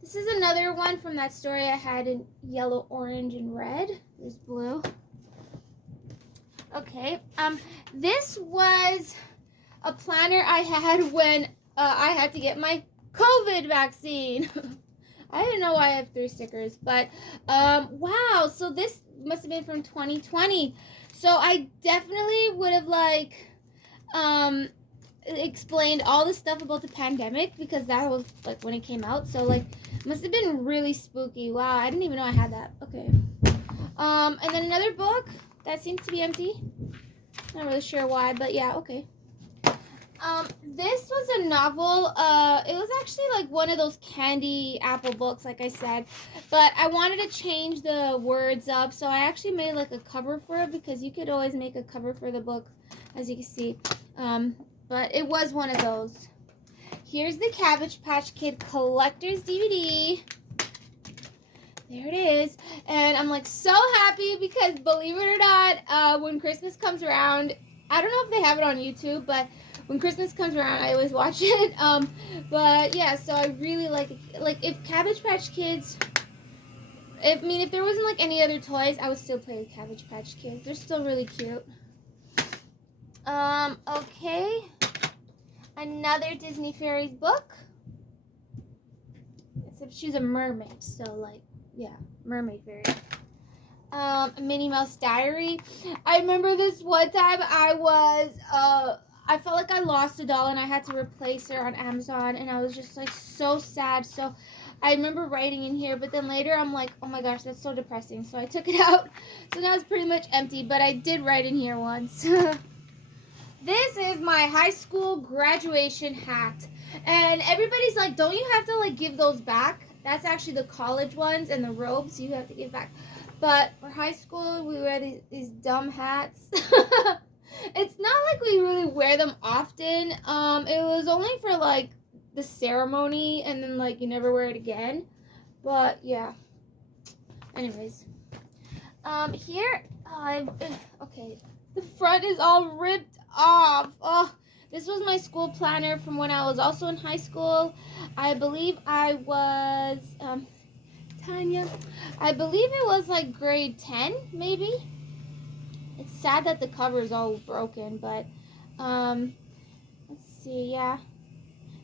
This is another one from that story I had in yellow, orange, and red. There's blue. Okay. This was a planner I had when I had to get my COVID vaccine. I didn't know why I have 3 stickers, but wow, so this must have been from 2020. So I definitely would have like explained all the stuff about the pandemic because that was like when it came out. So like must have been really spooky. Wow, I didn't even know I had that. Okay. And then another book that seems to be empty. Not really sure why, but yeah, okay. This was a novel. It was actually like one of those candy apple books, like I said, but I wanted to change the words up, so I actually made like a cover for it because you could always make a cover for the book, as you can see. But it was one of those. Here's the Cabbage Patch Kid Collector's DVD. There it is. And I'm like so happy because believe it or not, when Christmas comes around, I don't know if they have it on YouTube, but when Christmas comes around, I always watch it. But yeah, so I really like it. Like if Cabbage Patch Kids, if there wasn't like any other toys, I would still play with Cabbage Patch Kids. They're still really cute. Okay. Another Disney Fairies book. Except she's a mermaid, so like, yeah, mermaid fairy. Minnie Mouse Diary. I remember this one time I felt like I lost a doll and I had to replace her on Amazon and I was just like so sad. So I remember writing in here, but then later I'm like, oh my gosh, that's so depressing. So I took it out. So now it's pretty much empty, but I did write in here once. This is my high school graduation hat. And everybody's like, don't you have to like give those back? That's actually the college ones and the robes you have to give back. But for high school, we wear these dumb hats. It's not like we really wear them often. It was only for like the ceremony and then like you never wear it again. But yeah. Anyways. Here, okay. The front is all ripped off. Oh, this was my school planner from when I was also in high school. I believe I was, Taynia. I believe it was like grade 10, maybe. It's sad that the cover is all broken, but, let's see, yeah.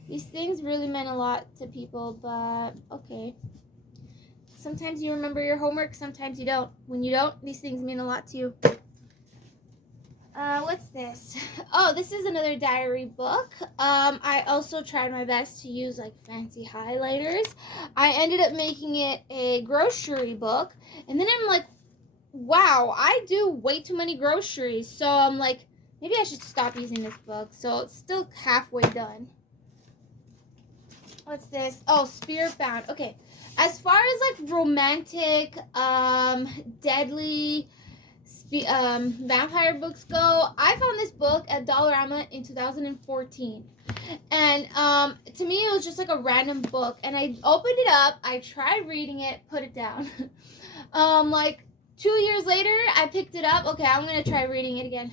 These things really meant a lot to people, but, okay. Sometimes you remember your homework, sometimes you don't. When you don't, these things mean a lot to you. What's this? Oh, this is another diary book. I also tried my best to use like fancy highlighters. I ended up making it a grocery book. And then I'm like, wow, I do way too many groceries. So I'm like, maybe I should stop using this book. So it's still halfway done. What's this? Oh, Spiritbound. Okay. As far as like romantic, deadly, vampire books go, I found this book at Dollarama in 2014. And to me it was just like a random book and I opened it up, I tried reading it, put it down. Like 2 years later I picked it up. Okay, I'm gonna try reading it again.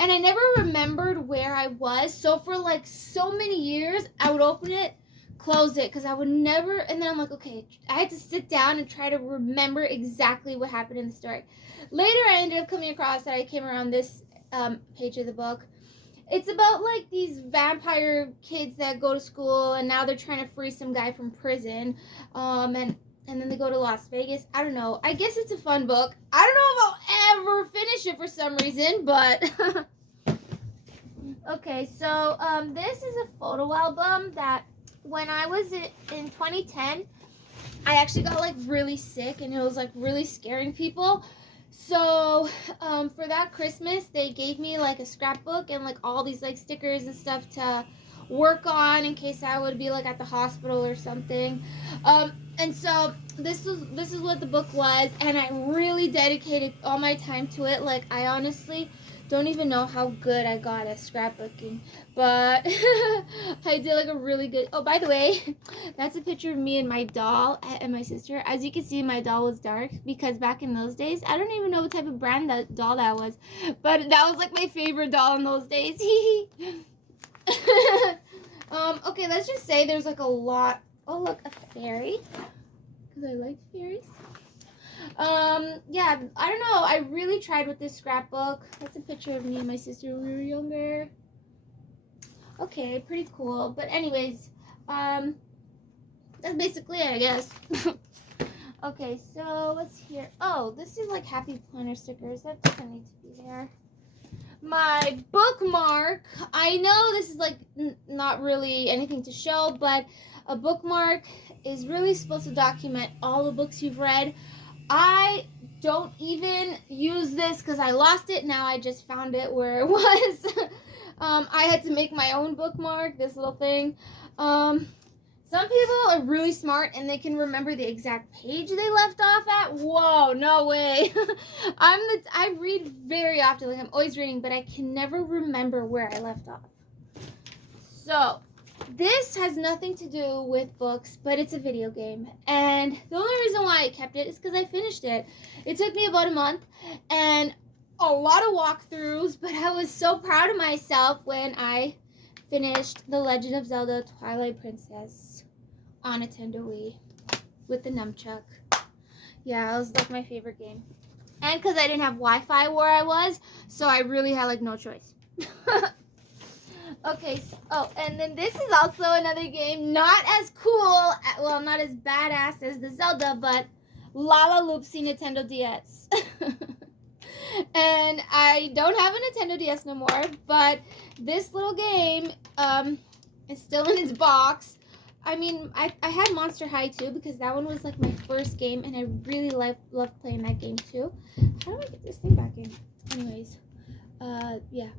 And I never remembered where I was, so for like so many years I would open it, close it, because I would never, and then I'm like, okay, I had to sit down and try to remember exactly what happened in the story. Later I ended up coming across that I came around this page of the book. It's about like these vampire kids that go to school and now they're trying to free some guy from prison, and then they go to Las Vegas. I don't know, I guess it's a fun book. I don't know if I'll ever finish it for some reason, but okay, so this is a photo album that when I was in 2010, I actually got like really sick and it was like really scaring people. So for that Christmas, they gave me like a scrapbook and like all these like stickers and stuff to work on in case I would be like at the hospital or something. And so this is what the book was, and I really dedicated all my time to it. Like I honestly don't even know how good I got at scrapbooking, but I did like a really good. Oh, by the way, that's a picture of me and my doll and my sister. As you can see, my doll was dark because back in those days, I don't even know what type of brand that doll that was, but that was like my favorite doll in those days. Okay, let's just say there's like a lot. Oh, look, a fairy, because I like fairies. Yeah, I don't know. I really tried with this scrapbook. That's a picture of me and my sister when we were younger. Okay, pretty cool. But anyways, that's basically it, I guess. Okay, so what's here? Oh, this is like happy planner stickers. That doesn't need to be there. My bookmark. I know this is like not really anything to show, but a bookmark is really supposed to document all the books you've read. I don't even use this because I lost it. Now I just found it where it was. I had to make my own bookmark, this little thing. Some people are really smart and they can remember the exact page they left off at. Whoa, no way. I read very often, like I'm always reading, but I can never remember where I left off. So, this has nothing to do with books, but it's a video game. And the only reason why I kept it is because I finished it. It took me about a month and a lot of walkthroughs, but I was so proud of myself when I finished The Legend of Zelda Twilight Princess on a Nintendo Wii with the nunchuck. Yeah, it was like my favorite game. And because I didn't have Wi-Fi where I was, so I really had like no choice. Okay, so, oh, and then this is also another game, not as cool, well, not as badass as the Zelda, but Lopes Nintendo DS. And I don't have a Nintendo DS no more, but this little game is still in its box. I mean, I had Monster High too, because that one was like my first game, and I really loved playing that game too. How do I get this thing back in? Anyways, yeah.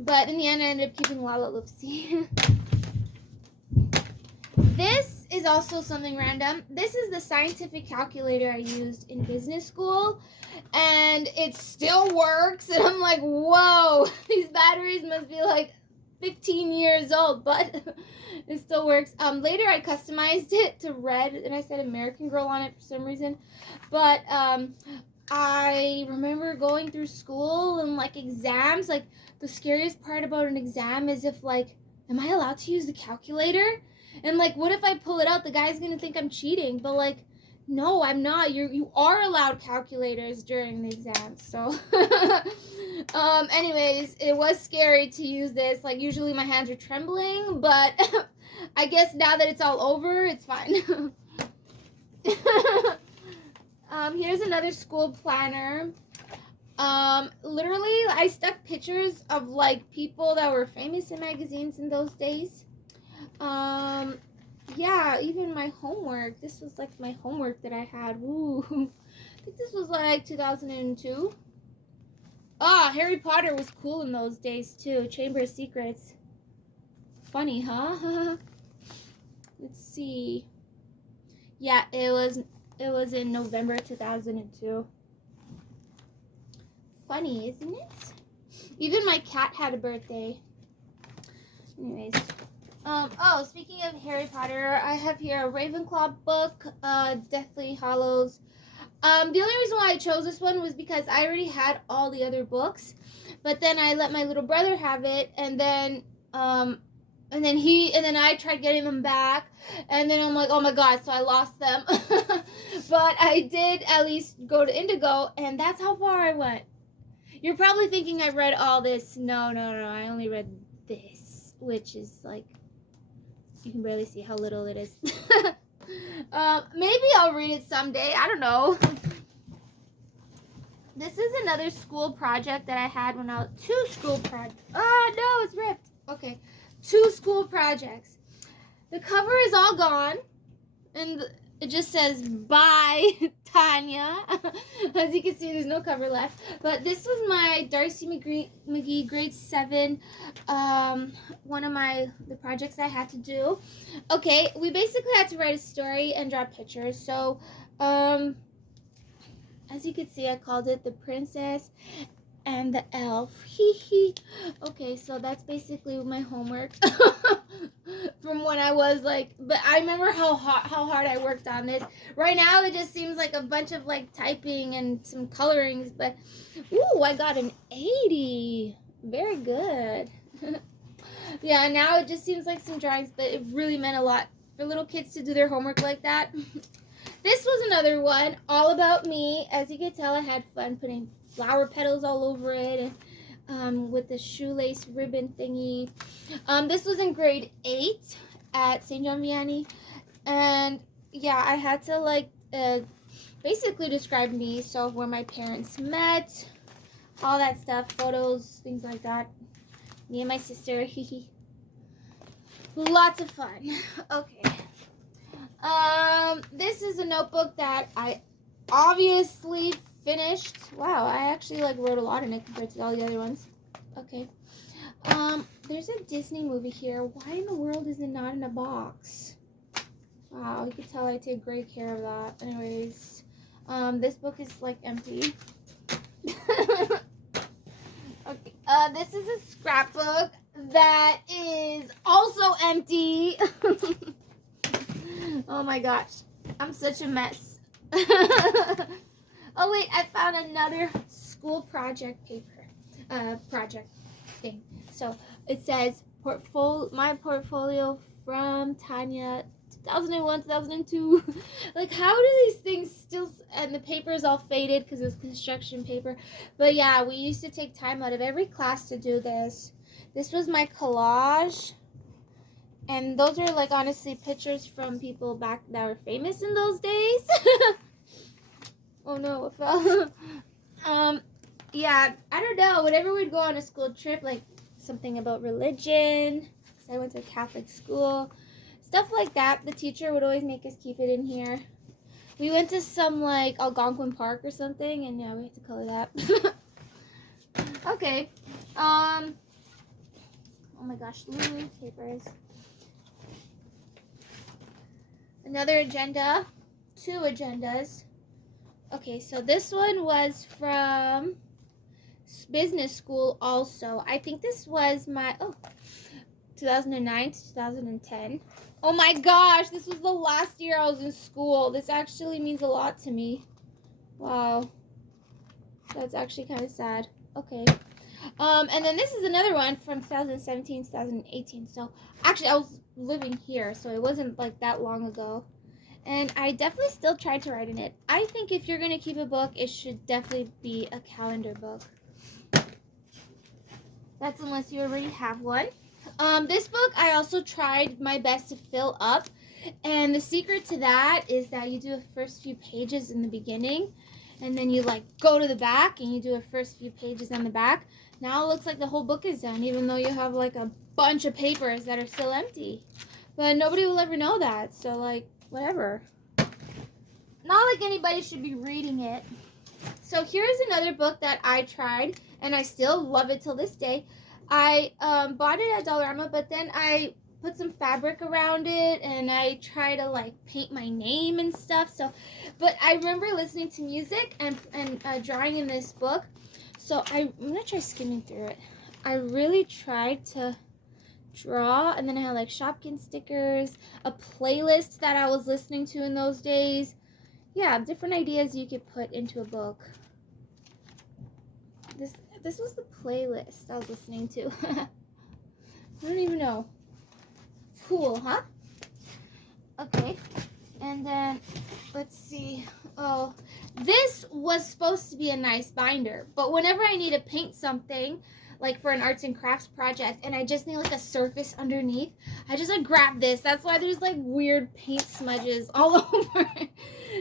But in the end, I ended up keeping Loopsy. This is also something random. This is the scientific calculator I used in business school, and it still works. And I'm like, whoa, these batteries must be like 15 years old, but it still works. Later, I customized it to red, and I said American Girl on it for some reason. But I remember going through school and like exams, like the scariest part about an exam is if like, am I allowed to use the calculator? And like, what if I pull it out? The guy's gonna think I'm cheating. But like, no, I'm not. You are allowed calculators during the exam. So, anyways, it was scary to use this. Like, usually my hands are trembling, but I guess now that it's all over, it's fine. Here's another school planner. Literally, I stuck pictures of like people that were famous in magazines in those days. Yeah, even my homework. This was like my homework that I had. Woo. I think this was like 2002. Ah, Harry Potter was cool in those days too. Chamber of Secrets. Funny, huh? Let's see. Yeah, it was in November 2002. Funny, isn't it? Even my cat had a birthday. Anyways. Oh, speaking of Harry Potter, I have here a Ravenclaw book, Deathly Hallows. The only reason why I chose this one was because I already had all the other books, but then I let my little brother have it, and then I tried getting them back, and then I'm like, oh my god, so I lost them. But I did at least go to Indigo, and that's how far I went. You're probably thinking I read all this. No, I only read this, which is like, you can barely see how little it is. Maybe I'll read it someday. I don't know. This is another school project that I had when I was... 2 school projects. Oh, no, it's ripped. Okay. 2 school projects. The cover is all gone. And it just says, bye, Taynia. As you can see, there's no cover left. But this was my Darcy McGee grade 7, one of the projects I had to do. Okay, we basically had to write a story and draw pictures. So, as you can see, I called it The Princess and the Elf. Okay, so that's basically my homework from when I was like, but I remember how hard I worked on this. Right now it just seems like a bunch of like typing and some colorings, but ooh, I got an 80. Very good. Yeah, now it just seems like some drawings, but it really meant a lot for little kids to do their homework like that. This was another one, all about me. As you can tell, I had fun putting flower petals all over it, and with the shoelace ribbon thingy. This was in grade 8 at St. John Vianney, and yeah, I had to like basically describe me, so where my parents met, all that stuff, photos, things like that. Me and my sister, lots of fun. Okay. This is a notebook that I obviously finished. Wow, I actually like wrote a lot in it compared to all the other ones. Okay. There's a Disney movie here. Why in the world is it not in a box? Wow, you can tell I take great care of that. Anyways, this book is like empty. Okay. This is a scrapbook that is also empty. Oh my gosh, I'm such a mess. Oh wait, I found another school project paper, project thing. So it says my portfolio from Taynia 2001, 2002. Like, how do these things still, and the paper is all faded because it's construction paper. But yeah, we used to take time out of every class to do this. This was my collage. And those are like honestly pictures from people back that were famous in those days. Oh no, it fell. Yeah, I don't know. Whenever we'd go on a school trip, like something about religion, because I went to a Catholic school, stuff like that, the teacher would always make us keep it in here. We went to some like Algonquin Park or something, and yeah, we had to color that. Okay. Oh my gosh, loose papers. Another agenda, 2 agendas. Okay, so this one was from business school also. I think this was my, 2009 to 2010. Oh my gosh, this was the last year I was in school. This actually means a lot to me. Wow. That's actually kind of sad. Okay. And then this is another one from 2017, 2018. So actually I was living here, so it wasn't like that long ago. And I definitely still tried to write in it. I think if you're going to keep a book, it should definitely be a calendar book. That's unless you already have one. This book, I also tried my best to fill up. And the secret to that is that you do the first few pages in the beginning. And then you like go to the back and you do the first few pages on the back. Now it looks like the whole book is done, even though you have like a bunch of papers that are still empty. But nobody will ever know that. So like, whatever. Not like anybody should be reading it. So here's another book that I tried, and I still love it till this day. I bought it at Dollarama, but then I put some fabric around it, and I try to like paint my name and stuff. So, but I remember listening to music and drawing in this book. So I'm gonna try skimming through it. I really tried to draw, and then I had like Shopkins stickers, a playlist that I was listening to in those days. Yeah, different ideas you could put into a book. This was the playlist I was listening to. I don't even know. Cool, huh? Okay, and then let's see. Oh, this was supposed to be a nice binder, but whenever I need to paint something, like for an arts and crafts project, and I just need like a surface underneath, I just like grab this. That's why there's like weird paint smudges all over it.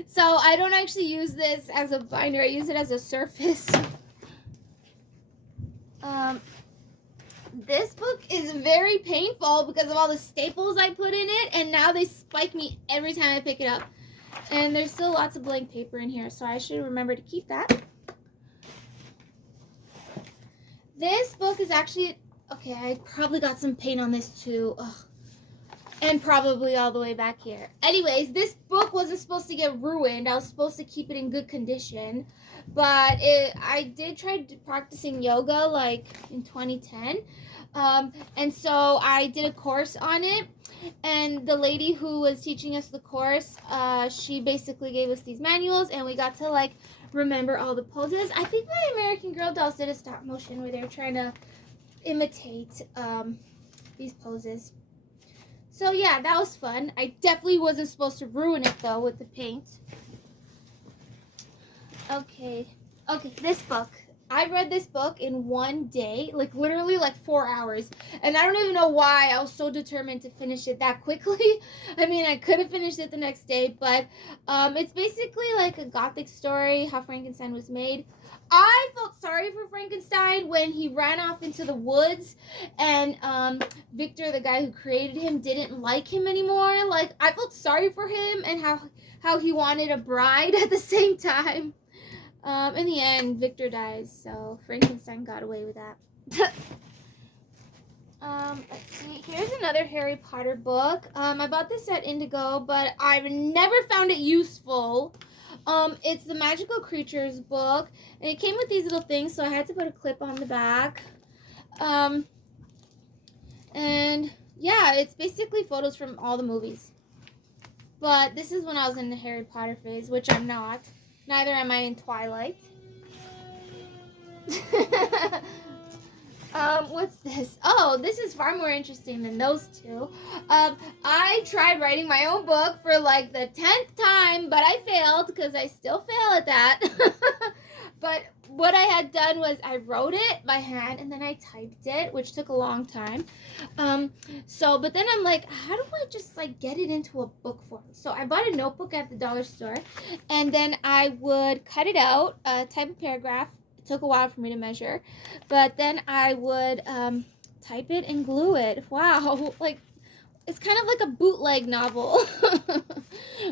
So I don't actually use this as a binder. I use it as a surface. This book is very painful because of all the staples I put in it, and now they spike me every time I pick it up. And there's still lots of blank paper in here, so I should remember to keep that. This book is actually, okay, I probably got some paint on this too. Ugh. And probably all the way back here. Anyways, this book wasn't supposed to get ruined. I was supposed to keep it in good condition. But I did try practicing yoga like in 2010. And so I did a course on it. And the lady who was teaching us the course, she basically gave us these manuals. And we got to like remember all the poses. I think my American Girl dolls did a stop motion where they were trying to imitate these poses. So yeah, that was fun. I definitely wasn't supposed to ruin it though with the paint. Okay, this book. I read this book in one day, like literally like 4 hours. And I don't even know why I was so determined to finish it that quickly. I mean, I could have finished it the next day, but it's basically like a gothic story, how Frankenstein was made. I felt sorry for Frankenstein when he ran off into the woods and Victor, the guy who created him, didn't like him anymore. Like, I felt sorry for him and how he wanted a bride at the same time. In the end, Victor dies, so Frankenstein got away with that. Let's see. Here's another Harry Potter book. I bought this at Indigo, but I've never found it useful. It's the Magical Creatures book, and it came with these little things, so I had to put a clip on the back. And yeah, it's basically photos from all the movies. But this is when I was in the Harry Potter phase, which I'm not. Neither am I in Twilight. What's this? Oh, this is far more interesting than those two. I tried writing my own book for like the 10th time, but I failed because I still fail at that. But what I had done was I wrote it by hand and then I typed it, which took a long time. But then I'm like, how do I just like get it into a book form? So I bought a notebook at the dollar store, and then I would cut it out, type a paragraph. It took a while for me to measure, but then I would type it and glue it. Wow, like it's kind of like a bootleg novel.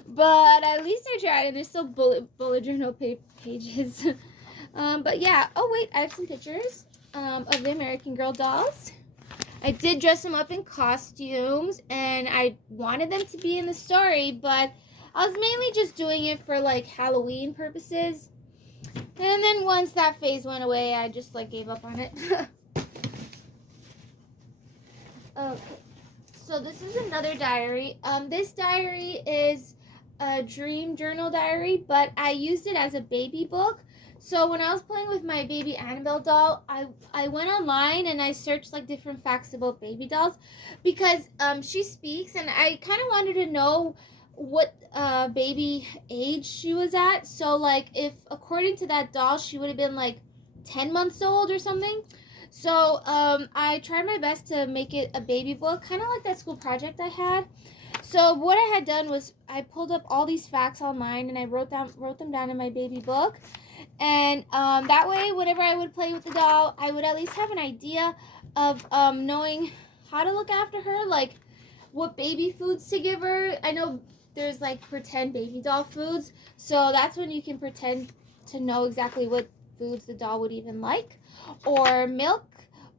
But at least I tried, and there's still bullet journal pages. But yeah, oh wait, I have some pictures of the American Girl dolls. I did dress them up in costumes, and I wanted them to be in the story, but I was mainly just doing it for like Halloween purposes. And then once that phase went away, I just like gave up on it. Okay, so this is another diary. This diary is a dream journal diary, but I used it as a baby book. So when I was playing with my baby Annabelle doll, I went online and I searched like different facts about baby dolls because she speaks, and I kind of wanted to know what baby age she was at. So like if according to that doll she would have been like 10 months old or something. So I tried my best to make it a baby book, kind of like that school project I had. So what I had done was I pulled up all these facts online and I wrote them down in my baby book. And that way, whenever I would play with the doll, I would at least have an idea of knowing how to look after her, like what baby foods to give her. I know there's like pretend baby doll foods, so that's when you can pretend to know exactly what foods the doll would even like, or milk,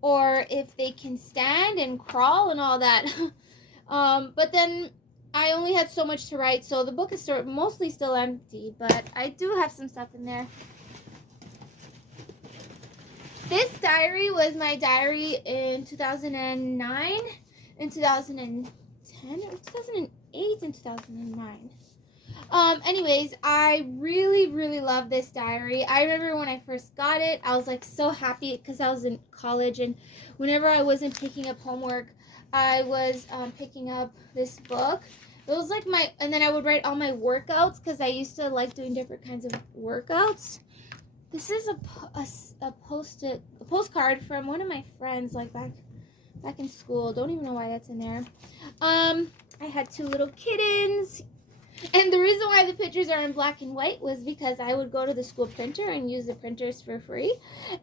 or if they can stand and crawl and all that. But then I only had so much to write, so the book is mostly still empty, but I do have some stuff in there. This diary was my diary in 2009, in 2010, or 2008, and 2009. Anyways, I really, really love this diary. I remember when I first got it, I was like so happy because I was in college, and whenever I wasn't picking up homework, I was picking up this book. It was like and then I would write all my workouts because I used to like doing different kinds of workouts. This is a postcard from one of my friends, like back in school. Don't even know why that's in there. I had two little kittens, and the reason why the pictures are in black and white was because I would go to the school printer and use the printers for free,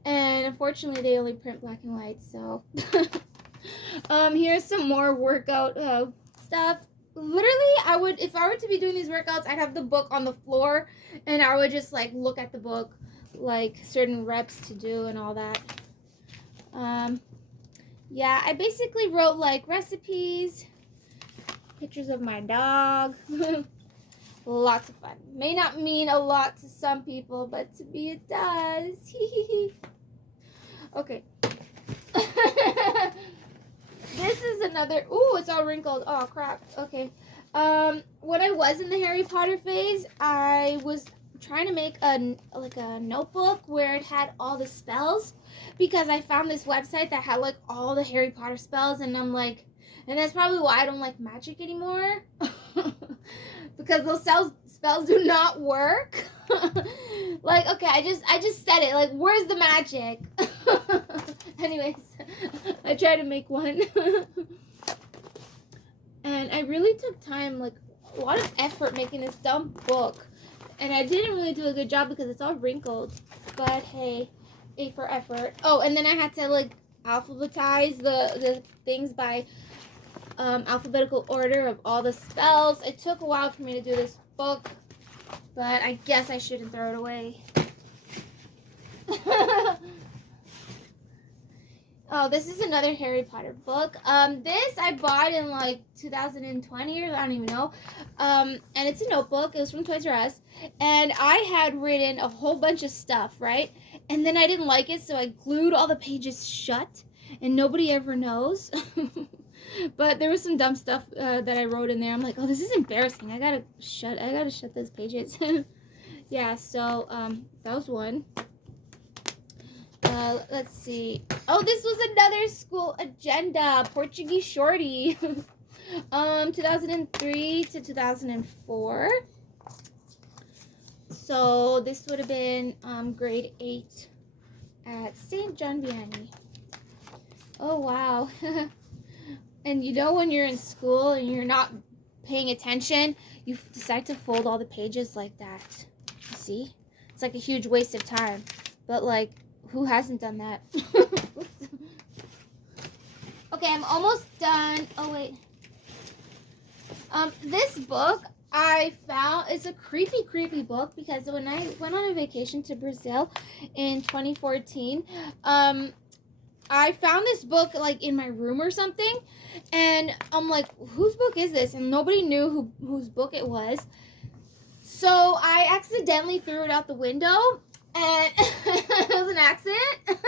and unfortunately they only print black and white. So here's some more workout stuff. Literally, if I were to be doing these workouts, I'd have the book on the floor, and I would just like look at the book, like certain reps to do and all that. Yeah, I basically wrote like recipes, pictures of my dog. Lots of fun. May not mean a lot to some people, but to me it does. Okay. This is another. Ooh, it's all wrinkled. Oh crap. Okay. When I was in the Harry Potter phase, I was trying to make a notebook where it had all the spells, because I found this website that had like all the Harry Potter spells, and I'm like, and that's probably why I don't like magic anymore. Because those spells spells do not work. Like, okay, I just said it. Like, where's the magic? Anyways, I tried to make one. And I really took time, like, a lot of effort making this dumb book. And I didn't really do a good job because it's all wrinkled. But hey, A for effort. Oh, and then I had to, like, alphabetize the things by alphabetical order of all the spells. It took a while for me to do this book, but I guess I shouldn't throw it away. Oh, this is another Harry Potter book. This I bought in like 2020 or I don't even know. And it's a notebook. It was from Toys R Us. And I had written a whole bunch of stuff, right? And then I didn't like it, so I glued all the pages shut. And nobody ever knows. But there was some dumb stuff that I wrote in there. I'm like, oh, this is embarrassing. I gotta shut those pages. Yeah, so that was one. Let's see. Oh, this was another school agenda. Portuguese shorty. 2003 to 2004. So this would have been grade 8 at St. John Vianney. Oh, wow. And you know when you're in school and you're not paying attention, you decide to fold all the pages like that. You see? It's like a huge waste of time. But like, who hasn't done that? Okay, I'm almost done. Oh, wait. This book I found is a creepy book because when I went on a vacation to Brazil in 2014, I found this book like in my room or something, and I'm like, whose book is this? And nobody knew whose book it was. So I accidentally threw it out the window, and it was an accident.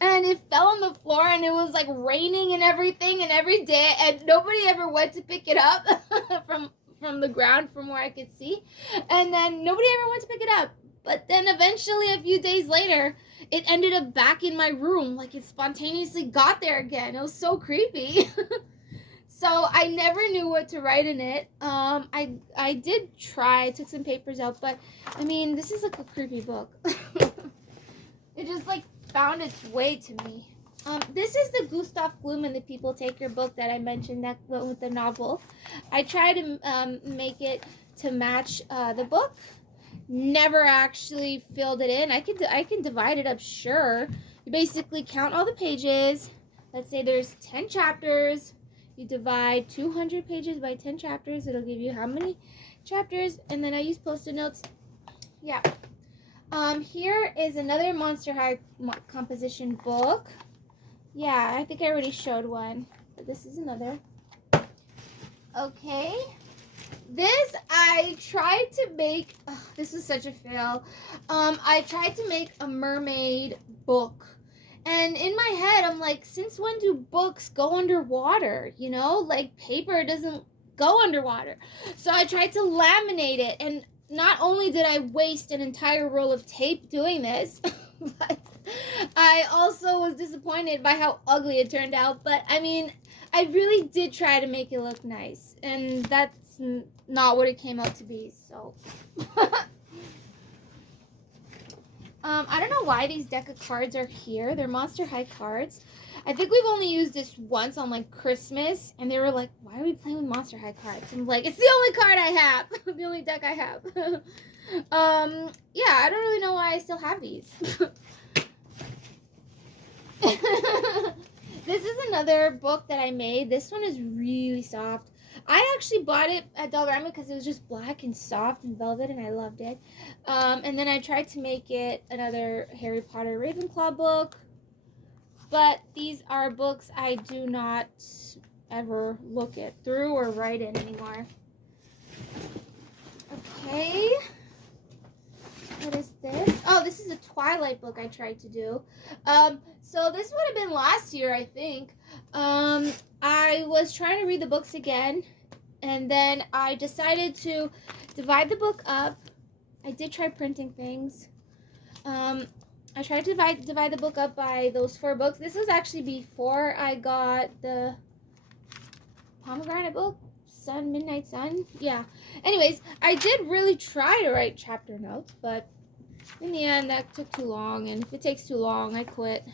And it fell on the floor, and it was like raining and everything, and every day, and nobody ever went to pick it up from the ground from where I could see. And then nobody ever went to pick it up. But then eventually, a few days later, it ended up back in my room. Like, it spontaneously got there again. It was so creepy. So I never knew what to write in it. I did try. I took some papers out. But, I mean, this is like a creepy book. It just, like, found its way to me. This is the Gustav Gloom and the People Take Your book that I mentioned that went with the novel. I tried to make it to match the book. Never actually filled it in. I can divide it up, sure. You basically count all the pages. Let's say there's 10 chapters. You divide 200 pages by 10 chapters. It'll give you how many chapters. And then I use Post-it notes. Yeah. Here is another Monster High composition book. Yeah, I think I already showed one. But this is another. Okay. This, I tried to make, this was such a fail. I tried to make a mermaid book. And in my head, I'm like, since when do books go underwater? You know, like paper doesn't go underwater. So I tried to laminate it. And not only did I waste an entire roll of tape doing this, but I also was disappointed by how ugly it turned out. But I mean, I really did try to make it look nice. And that's not what it came out to be, so. I don't know why these deck of cards are here. They're Monster High cards. I think we've only used this once on like Christmas, and they were like, why are we playing with Monster High cards? I'm like, it's the only card I have. The only deck I have. Yeah, I don't really know why I still have these. This is another book that I made. This one is really soft. I actually bought it at Dollarama because it was just black and soft and velvet, and I loved it. And then I tried to make it another Harry Potter Ravenclaw book. But these are books I do not ever look at through or write in anymore. Okay. What is this? Oh, this is a Twilight book I tried to do. So this would have been last year, I think. I was trying to read the books again, and then I decided to divide the book up. I did try printing things. I tried to divide the book up by those 4 books. This was actually before I got the pomegranate books. Midnight Sun? Yeah. Anyways, I did really try to write chapter notes, but in the end, that took too long, and if it takes too long, I quit.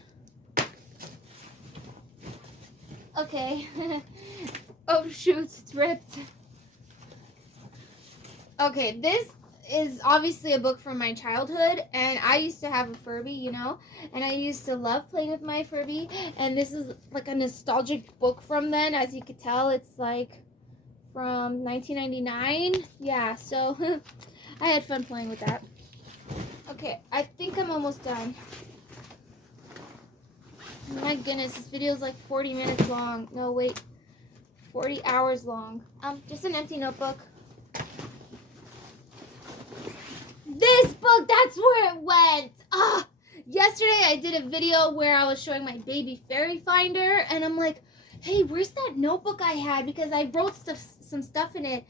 Okay. Oh, shoot, it's ripped. Okay, this is obviously a book from my childhood, and I used to have a Furby, you know, and I used to love playing with my Furby, and this is like a nostalgic book from then. As you could tell, it's like from 1999. Yeah, so I had fun playing with that. Okay, I think I'm almost done. My goodness, this video is like 40 minutes long. No, wait, 40 hours long. Just an empty notebook. This book, that's where it went. Yesterday I did a video where I was showing my baby fairy finder, and I'm like, hey, where's that notebook I had? Because I wrote some stuff in it,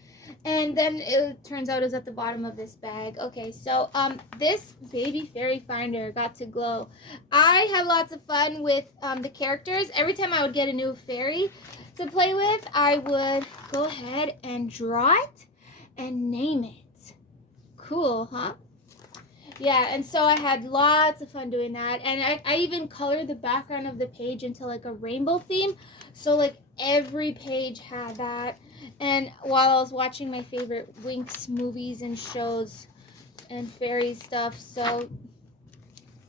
and then it turns out it was at the bottom of this bag. Okay, so this baby fairy finder got to glow. I had lots of fun with the characters. Every time I would get a new fairy to play with, I would go ahead and draw it and name it. Cool, huh? Yeah, and so I had lots of fun doing that, and I even colored the background of the page into like a rainbow theme, so like every page had that. And while I was watching my favorite Winx movies and shows and fairy stuff, so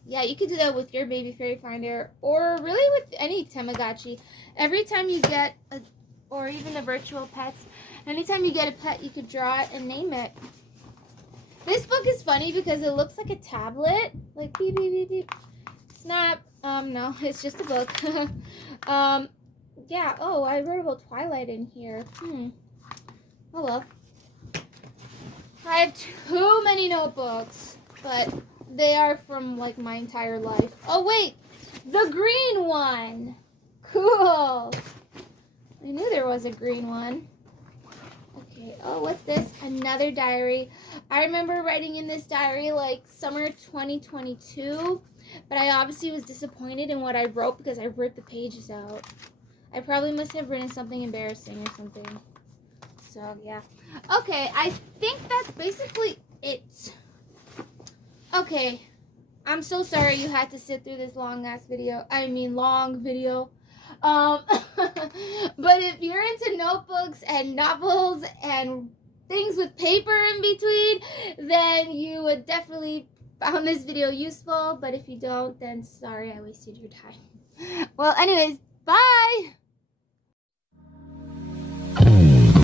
yeah, you could do that with your baby fairy finder, or really with any Tamagotchi. Every time you get or even the virtual pets, anytime you get a pet, you could draw it and name it. This book is funny because it looks like a tablet, like beep, beep, beep, beep, snap. No, it's just a book. Yeah, oh, I wrote about Twilight in here. Oh well. I have too many notebooks, but they are from, like, my entire life. Oh, wait, the green one. Cool. I knew there was a green one. Okay, oh, what's this? Another diary. I remember writing in this diary like summer 2022, but I obviously was disappointed in what I wrote because I ripped the pages out. I probably must have written something embarrassing or something. So, yeah. Okay, I think that's basically it. Okay, I'm so sorry you had to sit through this long video. But if you're into notebooks and novels and things with paper in between, then you would definitely found this video useful. But if you don't, then sorry I wasted your time. Well, anyways, bye!